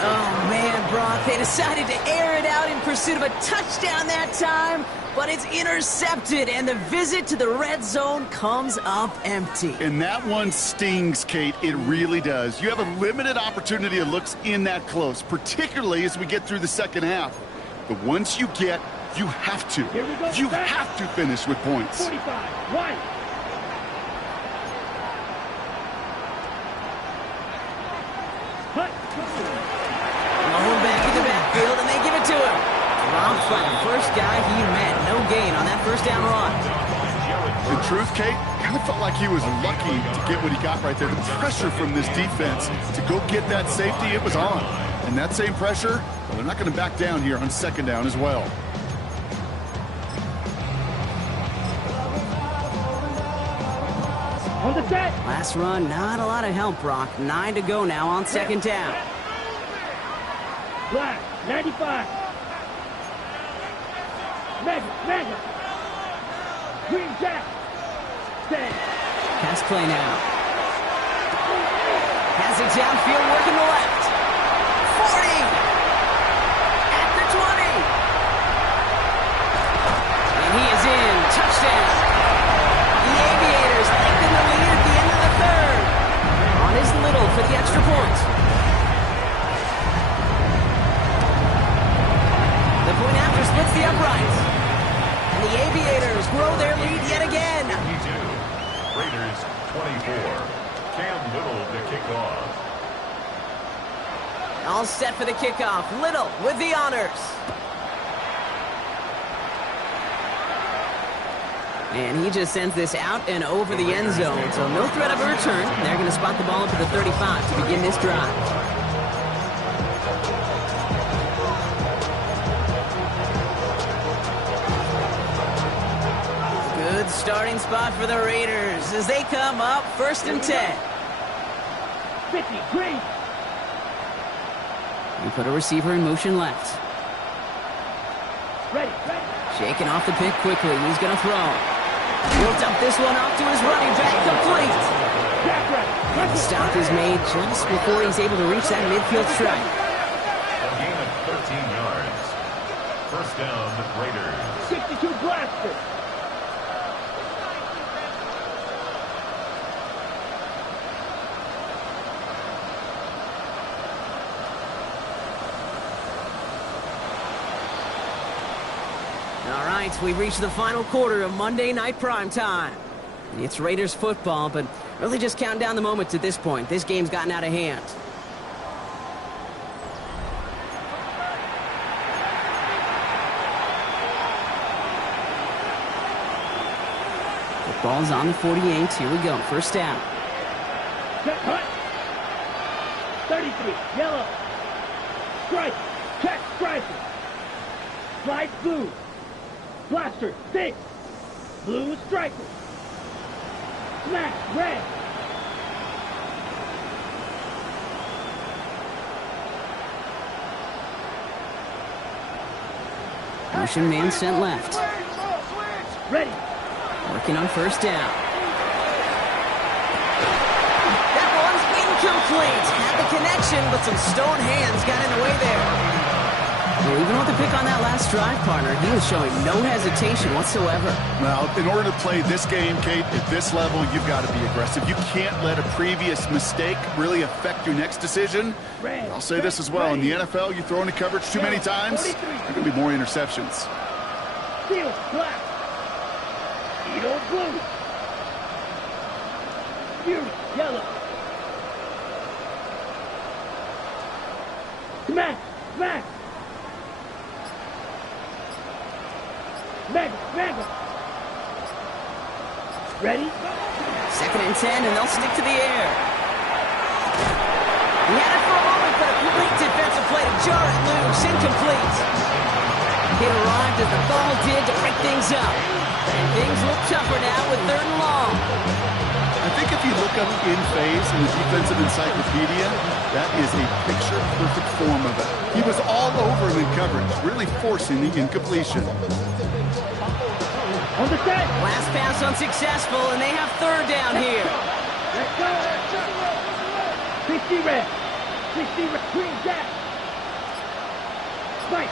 Oh, man, Brock, they decided to air it out in pursuit of a touchdown that time, but it's intercepted, and the visit to the red zone comes up empty. And that one stings, Kate. It really does. You have a limited opportunity of looks in that close, particularly as we get through the second half. But once you get, you have to. You have to finish with points. 45. White. Mahomes back in the backfield, and they give it to him. Rob Fleming, first guy he met. No gain on that first down run. The truth, Kate, kind of felt like he was lucky to get what he got right there. The pressure from this defense to go get that safety, it was on. And that same pressure, well, they're not going to back down here on second down as well. On the set. Last run, not a lot of help, Brock. 9 to go now on second down. Black 95. Mega. Green Jack. Set. Pass play now. Has it downfield, working the left. 40. At the 20. And he is in. Touchdown. The Aviators lengthen the lead at the end of the third. On his Little for the extra point. The point after splits the uprights. And the Aviators grow their lead yet again. 22. Raiders 24. Cam Little to kick off. All set for the kickoff. Little with the honors. And he just sends this out and over the end zone. So no threat of a return. They're going to spot the ball up to the 35 to begin this drive. Good starting spot for the Raiders as they come up 1st and 10. 50, green. We put a receiver in motion left. Ready. Shaking off the pick quickly. He's going to throw. He'll dump this one off to his running back, complete. And the stop is made just before he's able to reach that midfield strike. A gain of 13 yards. First down, Raiders. 62 blaster. All right, we've reached the final quarter of Monday Night Primetime. It's Raiders football, but really just counting down the moments at this point. This game's gotten out of hand. The ball's on the 48. Here we go. First down. Check, hut. 33, yellow. Strike, check, striker. Slide blue. Blaster, 6. Blue striker. Smash, red. Motion man sent left. Ready. Working on first down. That one's incomplete. Had the connection, but some stone hands got in the way there. Well, even with the pick on that last drive, partner, he was showing no hesitation whatsoever. Well, in order to play this game, Kate, at this level, you've got to be aggressive. You can't let a previous mistake really affect your next decision. I'll say this as well. In the NFL, you throw into coverage too many times, there are going to be more interceptions. Steel, black. Edo, blue. Fury, yellow. Smash, smash. Mega. Ready? 2nd and 10, and they'll stick to the air. He had it for a moment, but a complete defensive play to jar it loose. Incomplete. It arrived as the ball did to break things up. And things look tougher now with 3rd and long. I think if you look up in phase in the defensive encyclopedia, that is a picture-perfect form of it. He was all over him in coverage, really forcing the incompletion. On the set. Last pass unsuccessful, and they have 3rd down here. Let's go. 60 red. 60 red. Green jack. White.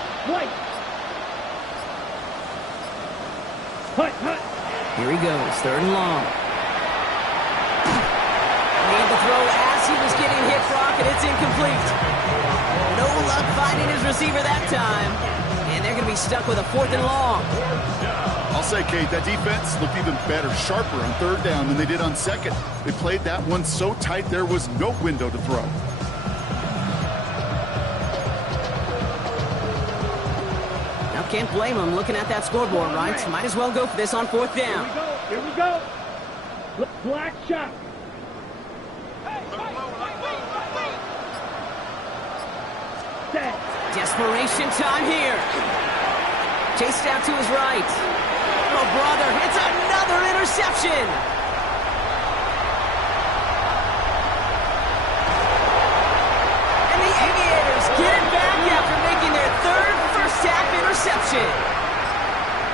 Hut. Here he goes, 3rd and long. Made the throw as he was getting hit, Brock, and it's incomplete. No luck finding his receiver that time. And they're going to be stuck with a 4th and long. I'll say, Kate, that defense looked even better, sharper on 3rd down than they did on 2nd. They played that one so tight there was no window to throw. Now, can't blame him looking at that scoreboard, right? Might as well go for this on 4th down. Here we go. Black shot. Set. Desperation time here. Chased out to his right. Oh, brother, it's another interception. And the Aviators get it back after making their 3rd first-half interception.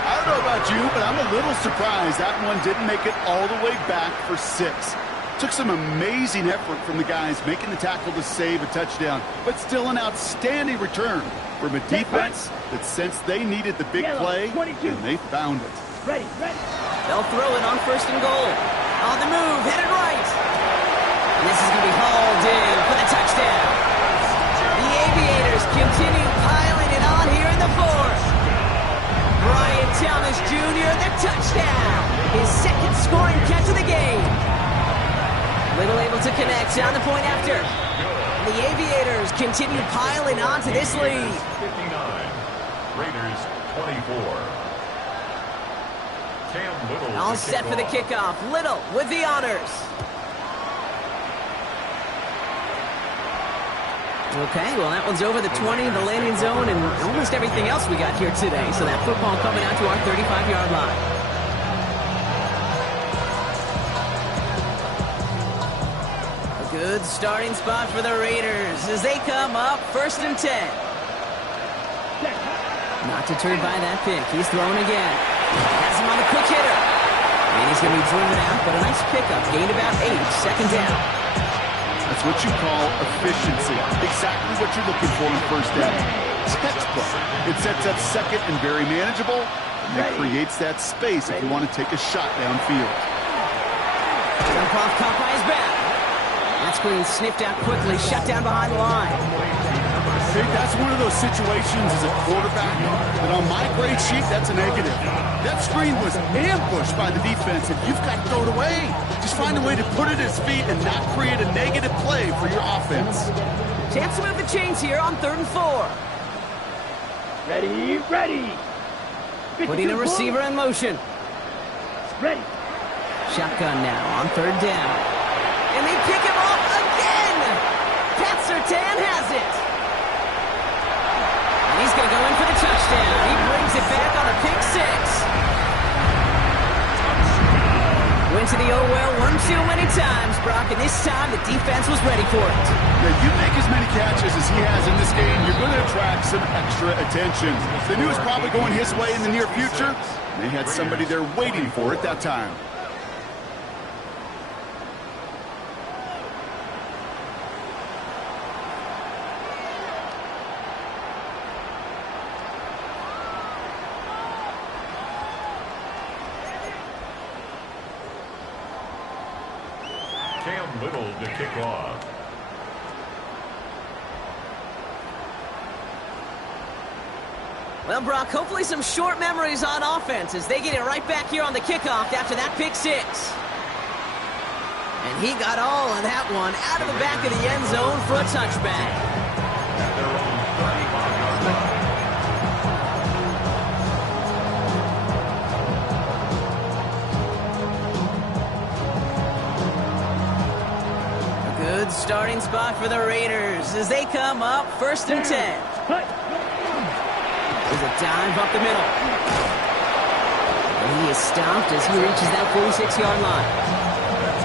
I don't know about you, but I'm a little surprised that one didn't make it all the way back for 6. Took some amazing effort from the guys making the tackle to save a touchdown, but still an outstanding return from a defense that sensed they needed the big play, and they found it. Ready. They'll throw it on 1st and goal. On the move, headed right. And this is going to be hauled in for the touchdown. The Aviators continue piling it on here in the 4th. Brian Thomas Jr., the touchdown. His 2nd scoring catch of the game. Little able to connect on the point after. The Aviators continue piling on to this lead. 59. Raiders 24. Cam Little. All set for the kickoff. Little with the honors. Okay, well, that one's over the 20, the landing zone, and almost everything else we got here today. So that football coming out to our 35-yard line. good starting spot for the Raiders as they come up 1st and 10. Not deterred by that pick. He's throwing again. Has him on the quick hitter. And he's going to be driven out, but a nice pickup. Gained about 8. 2nd down. That's what you call efficiency. Exactly what you're looking for in 1st down. Textbook. It sets up 2nd and very manageable. And it creates that space if you want to take a shot downfield. Jump off caught by his back. That screen sniffed out quickly, shut down behind the line. See, that's one of those situations as a quarterback that on my grade sheet, that's a negative. That screen was ambushed by the defense, and you've got to throw it away. Just find a way to put it at his feet and not create a negative play for your offense. Chance to move the chains here on 3rd and 4. Ready, ready. Putting a receiver in motion. Ready. Shotgun now on 3rd down. And they pick him off again! Pat Surtain has it! And he's going to go in for the touchdown. He brings it back on a pick 6. Went to the oh well one too many times, Brock, and this time the defense was ready for it. Yeah, you make as many catches as he has in this game, you're going to attract some extra attention. They knew it was probably going his way in the near future. They had somebody there waiting for it that time. Cam Little to kick off. Well, Brock, hopefully some short memories on offense as they get it right back here on the kickoff after that pick 6. And he got all of that one out of the back of the end zone for a touchback. At their own 35-yard line. Good starting spot for the Raiders as they come up 1st and 10. There's a dive up the middle. And he is stopped as he reaches that 46-yard line.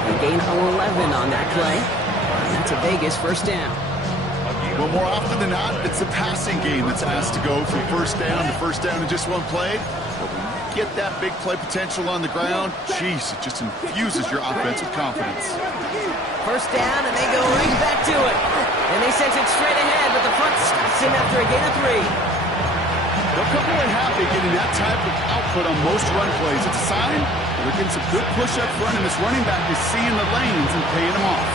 They gain 11 on that play. And that's a Vegas 1st down. Well, more often than not, it's the passing game that's asked to go from 1st down to 1st down in just one play. But when you get that big play potential on the ground, geez, it just infuses your offense with confidence. 1st down, and they go right back to it. And they sent it straight ahead, but the front stops him after a gain of 3. They'll come away happy getting that type of output on most run plays. It's a sign that they're getting some good push up front, and this running back is seeing the lanes and paying them off.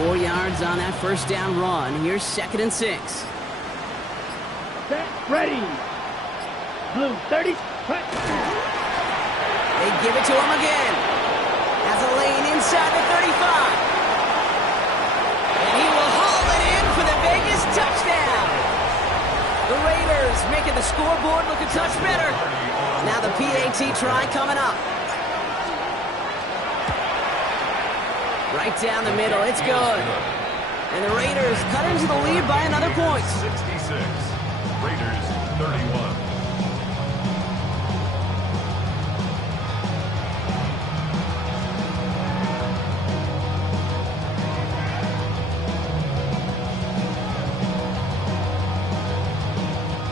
Four yards on that 1st down run. Here's 2nd and 6. Ready. Blue 30. They give it to him again. Has a lane inside the 35. And he will haul it in for the Vegas touchdown. The Raiders making the scoreboard look a touch better. Now the PAT try coming up. Right down the middle. It's good. And the Raiders cut into the lead by another point. 66. Raiders 31.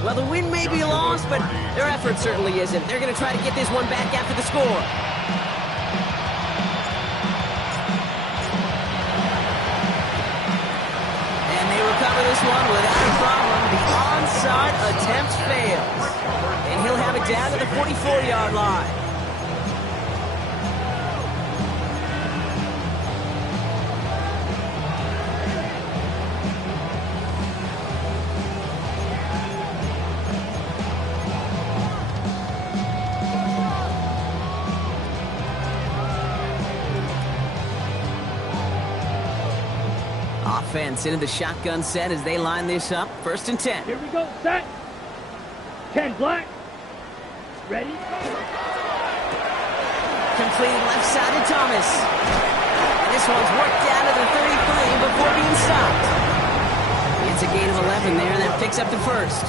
Well, the win may be lost, but their effort certainly isn't. They're going to try to get this one back after the score. This one without a problem. The onside attempt fails. And he'll have it down to the 44-yard line. Offense into the shotgun set as they line this up. 1st and 10. Here we go. Set. 10 black. Ready. Completed left side to Thomas. And this one's worked down to the 33 before being stopped. It's a gain of 11 there, and that picks up the first.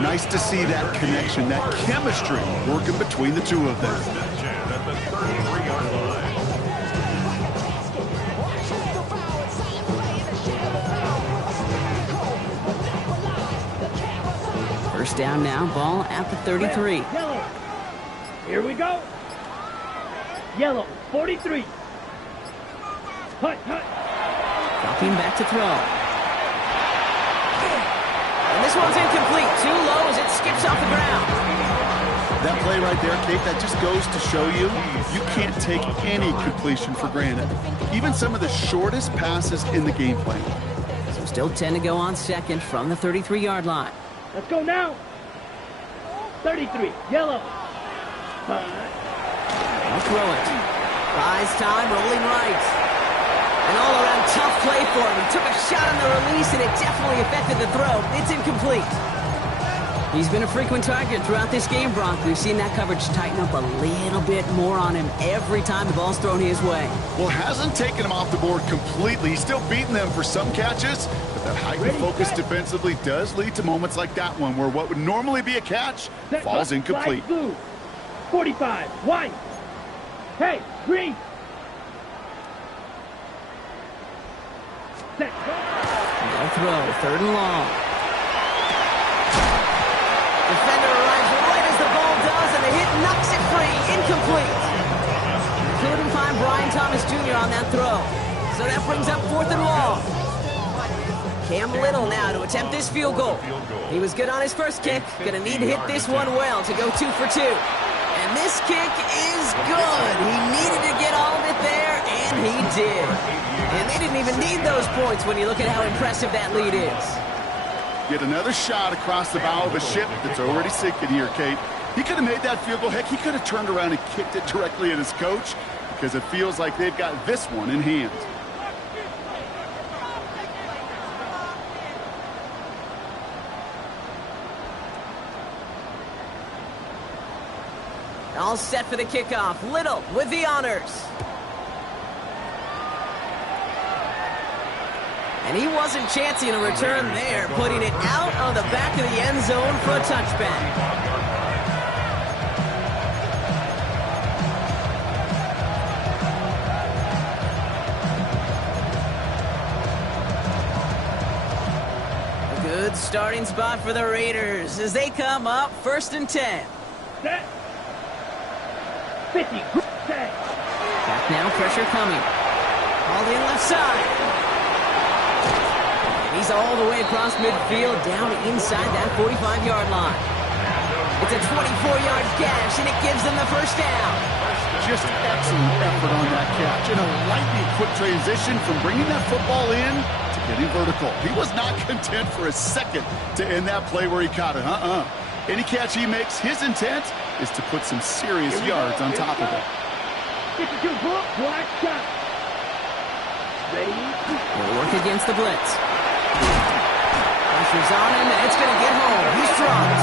Nice to see that connection, that chemistry working between the two of them. First and 10 at the 33-yard line. First down now, ball at the 33. Yellow. Here we go. Yellow, 43. Hut, hut. Dropping back to throw. And this one's incomplete. Too low as it skips off the ground. That play right there, Kate, that just goes to show you, you can't take any completion for granted. Even some of the shortest passes in the game plan. So still 10 to go on second from the 33-yard line. Let's go now. 33, yellow. I'll throw it. Buys time, rolling right. An all-around tough play for him. He took a shot on the release, and it definitely affected the throw. It's incomplete. He's been a frequent target throughout this game, Bronk. We've seen that coverage tighten up a little bit more on him every time the ball's thrown his way. Well, hasn't taken him off the board completely. He's still beating them for some catches, but that heightened focus defensively does lead to moments like that one where what would normally be a catch falls incomplete. Blue. 45, white. Hey, green. Set, go. No throw, third and long. Defender arrives right as the ball does, and the hit knocks it free. Incomplete. Couldn't find Brian Thomas Jr. on that throw. So that brings up fourth and long. Cam Little now to attempt this field goal. He was good on his first kick. Gonna need to hit this one well to go 2 for 2. And this kick is good. He needed to get all of it there, and he did. And they didn't even need those points when you look at how impressive that lead is. Get another shot across the bow of a ship that's already sinking here, Kate. He could have made that field goal. Heck, he could have turned around and kicked it directly at his coach because it feels like they've got this one in hand. All set for the kickoff. Little with the honors. And he wasn't chancing a return there, putting it out on the back of the end zone for a touchback. A good starting spot for the Raiders as they come up first and 10. Set. 50, set. Back now, pressure coming. All in left side. He's all the way across midfield, down inside that 45-yard line. It's a 24-yard gash, and it gives them the first down. Just excellent effort on that catch. And a lightning quick transition from bringing that football in to getting vertical. He was not content for a second to end that play where he caught it. Any catch he makes, his intent is to put some serious yards on top of it. 52, black shot. Ready? He'll work against the blitz. Pressure's on him, and it's going to get home. He's dropped.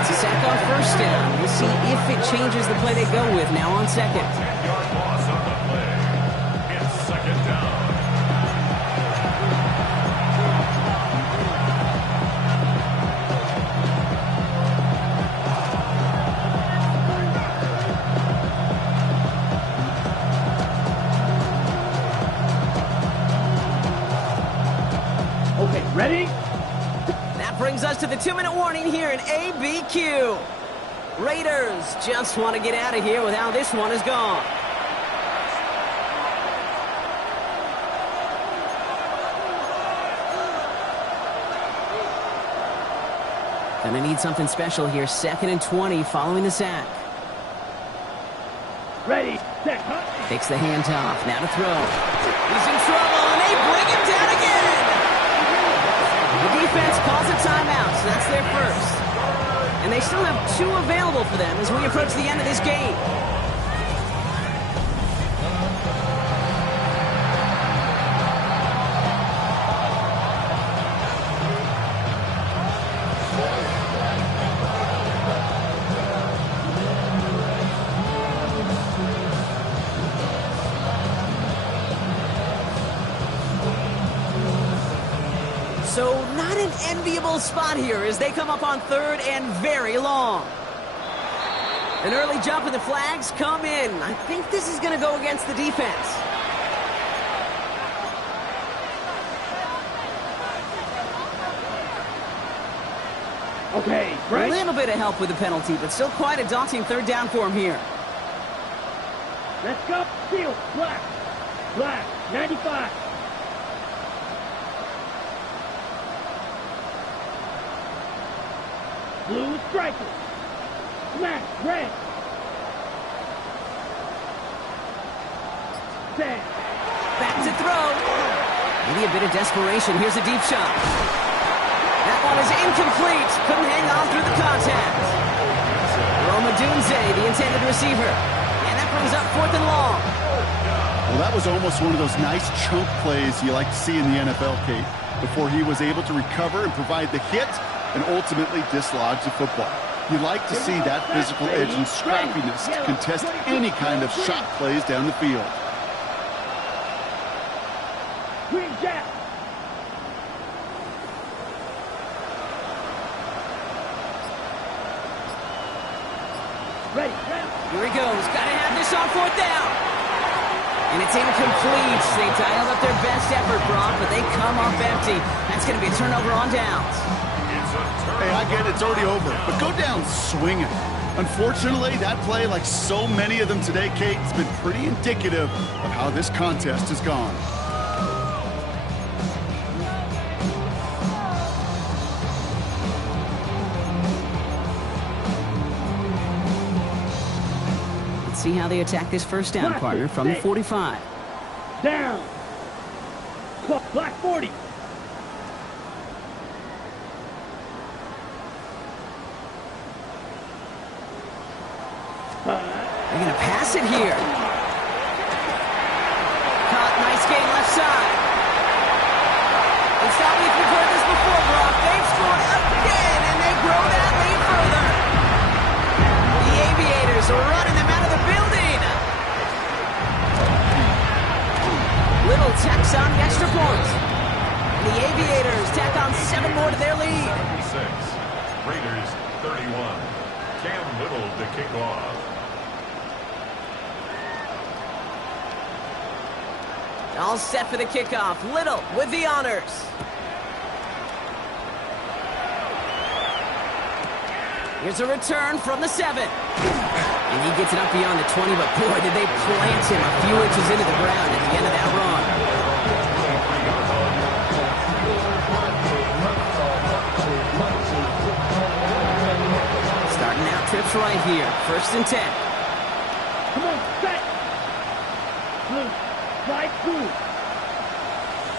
It's a sack on first down. We'll see if it changes the play they go with now on second. 10-yard loss on the play. It's second down. Okay, ready? That brings us to the 2-minute warning here in ABQ. Raiders just want to get out of here with how this one is gone. Gonna need something special here. 2nd and 20 following the sack. Ready, set, hut. Takes the handoff. Now to throw. He's in trouble, and they bring him down again. The defense calls a timeout, so that's their first. And they still have 2 available for them as we approach the end of this game. enviable spot here as they come up on third and very long. An early jump and the flags come in. I think this is going to go against the defense. Okay, right. A little bit of help with the penalty, but still quite a daunting third down for him here. Let's go. Field. Black. Black. 95. Blue striker. Smash. Red. Set. Back to throw. Maybe a bit of desperation. Here's a deep shot. That one is incomplete. Couldn't hang on through the contact. Roma Dunze, the intended receiver. And that brings up 4th and long. Well, that was almost one of those nice chunk plays you like to see in the NFL, Kate, before he was able to recover and provide the hit and ultimately dislodge the football. You like to see that physical edge and scrappiness to contest any kind of shot plays down the field. Green Jack. Ready. Here he goes. Got to have this on 4th down. And it's incomplete. They dialed up their best effort, Brock, but they come up empty. That's going to be a turnover on downs. Hey, I get it. It's already over. But go down swinging. Unfortunately, that play, like so many of them today, Kate, has been pretty indicative of how this contest has gone. See how they attack this first down, partner, from the 45. Down. Black 40. They're going to pass it here. Caught, nice gain left side. It's not like we've heard this before, Brock. They've scored again, and they grow that lead further. The Aviators are running them out of the building. Little tacks on the extra point. The Aviators tack on 7 more to their lead. 36. Raiders 31. Cam Little to kick off. All set for the kickoff. Little with the honors. Here's a return from the 7. And he gets it up beyond the 20, but boy, did they plant him a few inches into the ground at the end of that run. Starting out trips right here. 1st and 10. Come on, set. Blue. Slide through.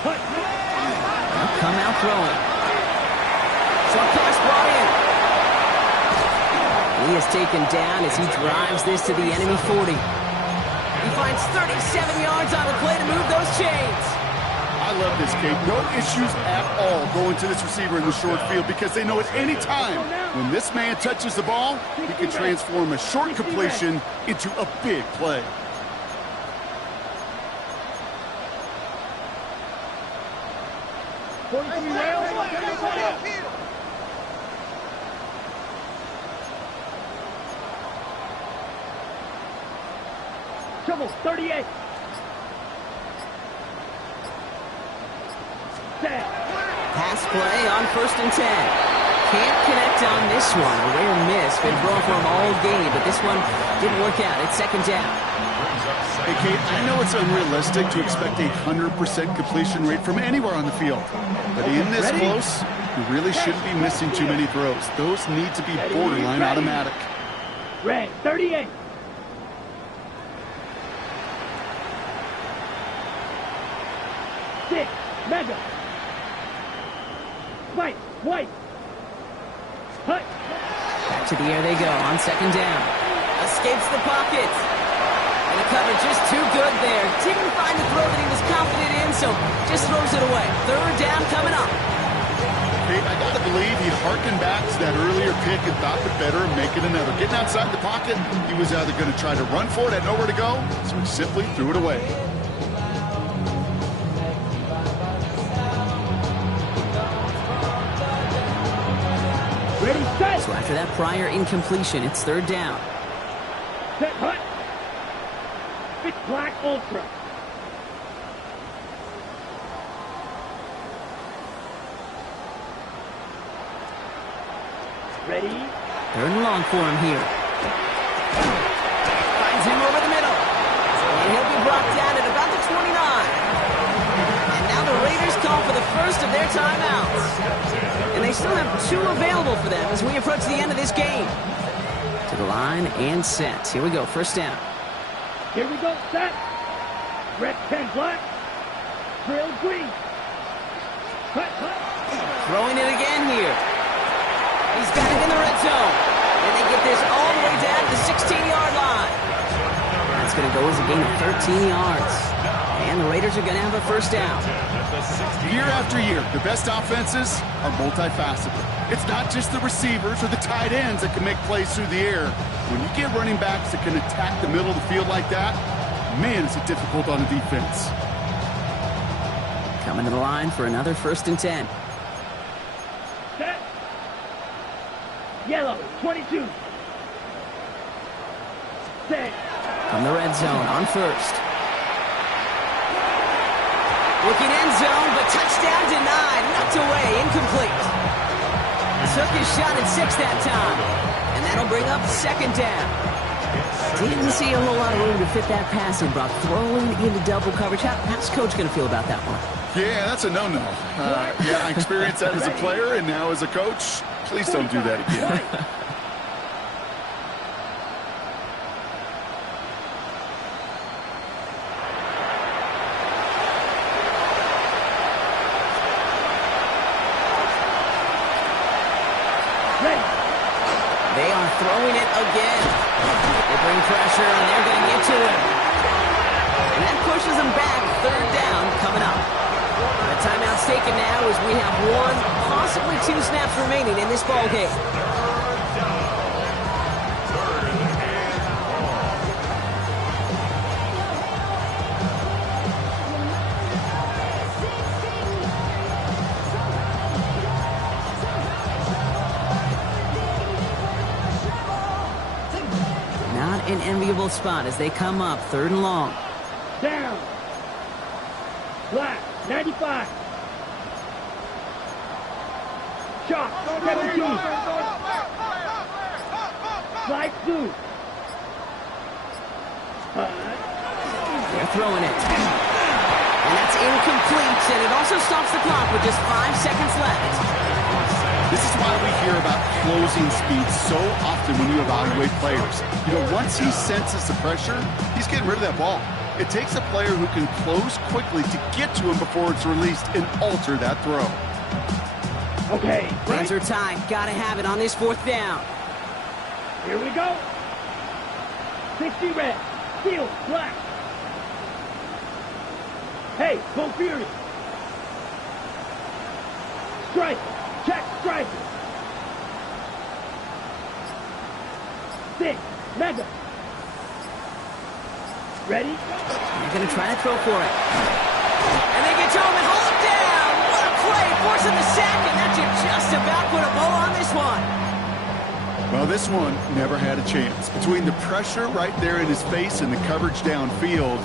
Cut. Come out throwing. Short pass brought in. He is taken down as he drives this to the enemy 40. He finds 37 yards on the play to move those chains. I love this, Kate. No issues at all going to this receiver in the short field because they know at any time when this man touches the ball, he can transform a short completion into a big play. Trouble, 38. Set. Pass play on 1st and 10. Can't connect on this one. A rare miss. Been throwing for him all game, but this one didn't work out. It's 2nd down. Hey, Kate, I know it's unrealistic to expect a 100% completion rate from anywhere on the field. But in this close, you really shouldn't be missing too many throws. Those need to be borderline automatic. Red, 38. Six, mega. White. Hut. Back to the air they go on 2nd down. Escapes the pocket. And the cover just too good there. Didn't find the throw that he was confident in, so just throws it away. 3rd down coming up. Kate, I got to believe he harkened back to that earlier pick and thought the better of making another. Getting outside the pocket, he was either going to try to run for it, had nowhere to go, so he simply threw it away. So after that prior incompletion, it's third down. Set hut. It's Black Ultra. Ready? Third and long for him here. Finds him over the middle. And he'll be brought down at about the 29. And now the Raiders call for the first of their timeouts. And they still have 2 available for them as we approach the end of this game. To the line and set. Here we go, first down. Here we go, set. Red 10 black. Trail green. Hut, hut. Throwing it again here. He's got it in the red zone. And they get this all the way down to the 16-yard line. That's going to go as a gain of 13 yards. And the Raiders are going to have a first down. Year after year, the best offenses are multifaceted. It's not just the receivers or the tight ends that can make plays through the air. When you get running backs that can attack the middle of the field like that, man, is it difficult on the defense. Coming to the line for another first and 10. Set. Yellow, 22. Set. From the red zone on first. Looking end zone, but touchdown denied. Knocked away, incomplete. Took his shot at 6 that time. And that'll bring up second down. Didn't see a whole lot of room to fit that pass in, Brock. Throwing into double coverage. How's Coach going to feel about that one? Yeah, that's a no-no. Yeah, I experienced that as a player, and now as a coach, please don't do that again. They are throwing it again. They bring pressure, and they're going to get to him. And that pushes them back. Third down coming up. The timeout's taken now as we have 1, possibly 2 snaps remaining in this ball game. Not an enviable spot as they come up third and long. Down. Black, 95. Shot, 17. Slide 2. They're throwing it. And that's incomplete, and it also stops the clock with just 5 seconds left. This is why we hear about closing speed so often when you evaluate players. You know, once he senses the pressure, he's getting rid of that ball. It takes a player who can close quickly to get to him before it's released and alter that throw. Okay. Hands are tied. Gotta have it on this 4th down. Here we go. 60 red. Steel, black. Hey, go Fury. Strike. Check, strike. 6, mega. Ready? They're going to try to throw for it. And they get to him and hold him down. What a play, forcing the sack, and that should just about put a bow on this one. Well, this one never had a chance. Between the pressure right there in his face and the coverage downfield,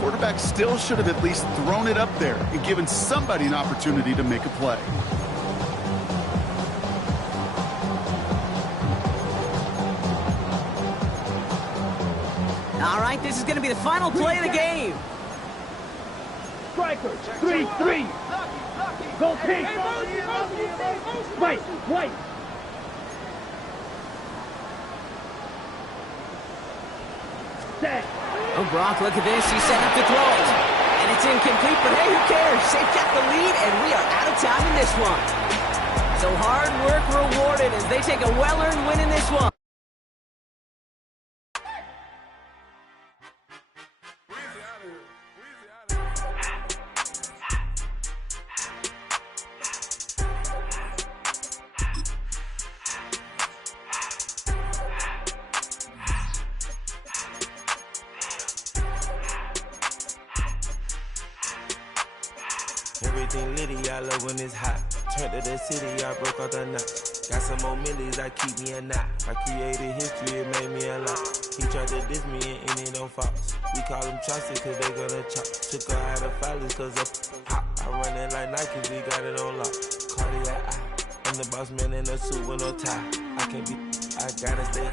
quarterback still should have at least thrown it up there and given somebody an opportunity to make a play. All right, this is going to be the final play of the game. Strikers, 3-3. Go pink. White, white. Set. Oh, Brock, look at this. He's set up to throw it. And it's incomplete, but hey, who cares? They've got the lead, and we are out of time in this one. So hard work rewarded as they take a well-earned win in this one. Everything litty, I love when it's hot. Turned to the city, I broke all the knots. Got some more millies, I keep me a knot. I created history, it made me a lot. He tried to diss me and it don't false. We call them chopsticks cause they gonna chop. Took her out of filers cause of pop. I run it like Nike, we got it on lock. Cardiac eye. I'm the boss man in a suit with no tie. I can't be, I gotta stay.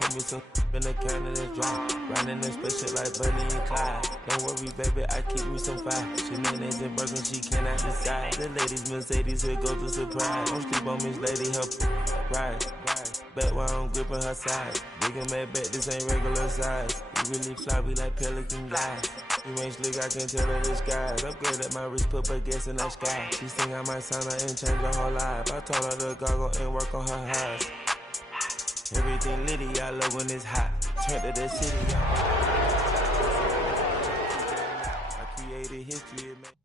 Put me some in the can of this dry. Riding this special like Bunny and Clyde. Don't worry, baby, I keep me some fire. She mayonnaise and burger, she cannot decide. The ladies Mercedes, here goes the surprise. Don't sleep on Miss Lady, help ride. Bet while I'm gripping her side. Big and mad bet, this ain't regular size. We really fly, we like pelican guys. You ain't slick, I can tell her the skies. Upgrade at my wrist, put baguettes in the sky. She think I might sign her and change her whole life. I told her to goggle and work on her highs. Everything litty, I love when it's hot. Turn to the city, I created history, man.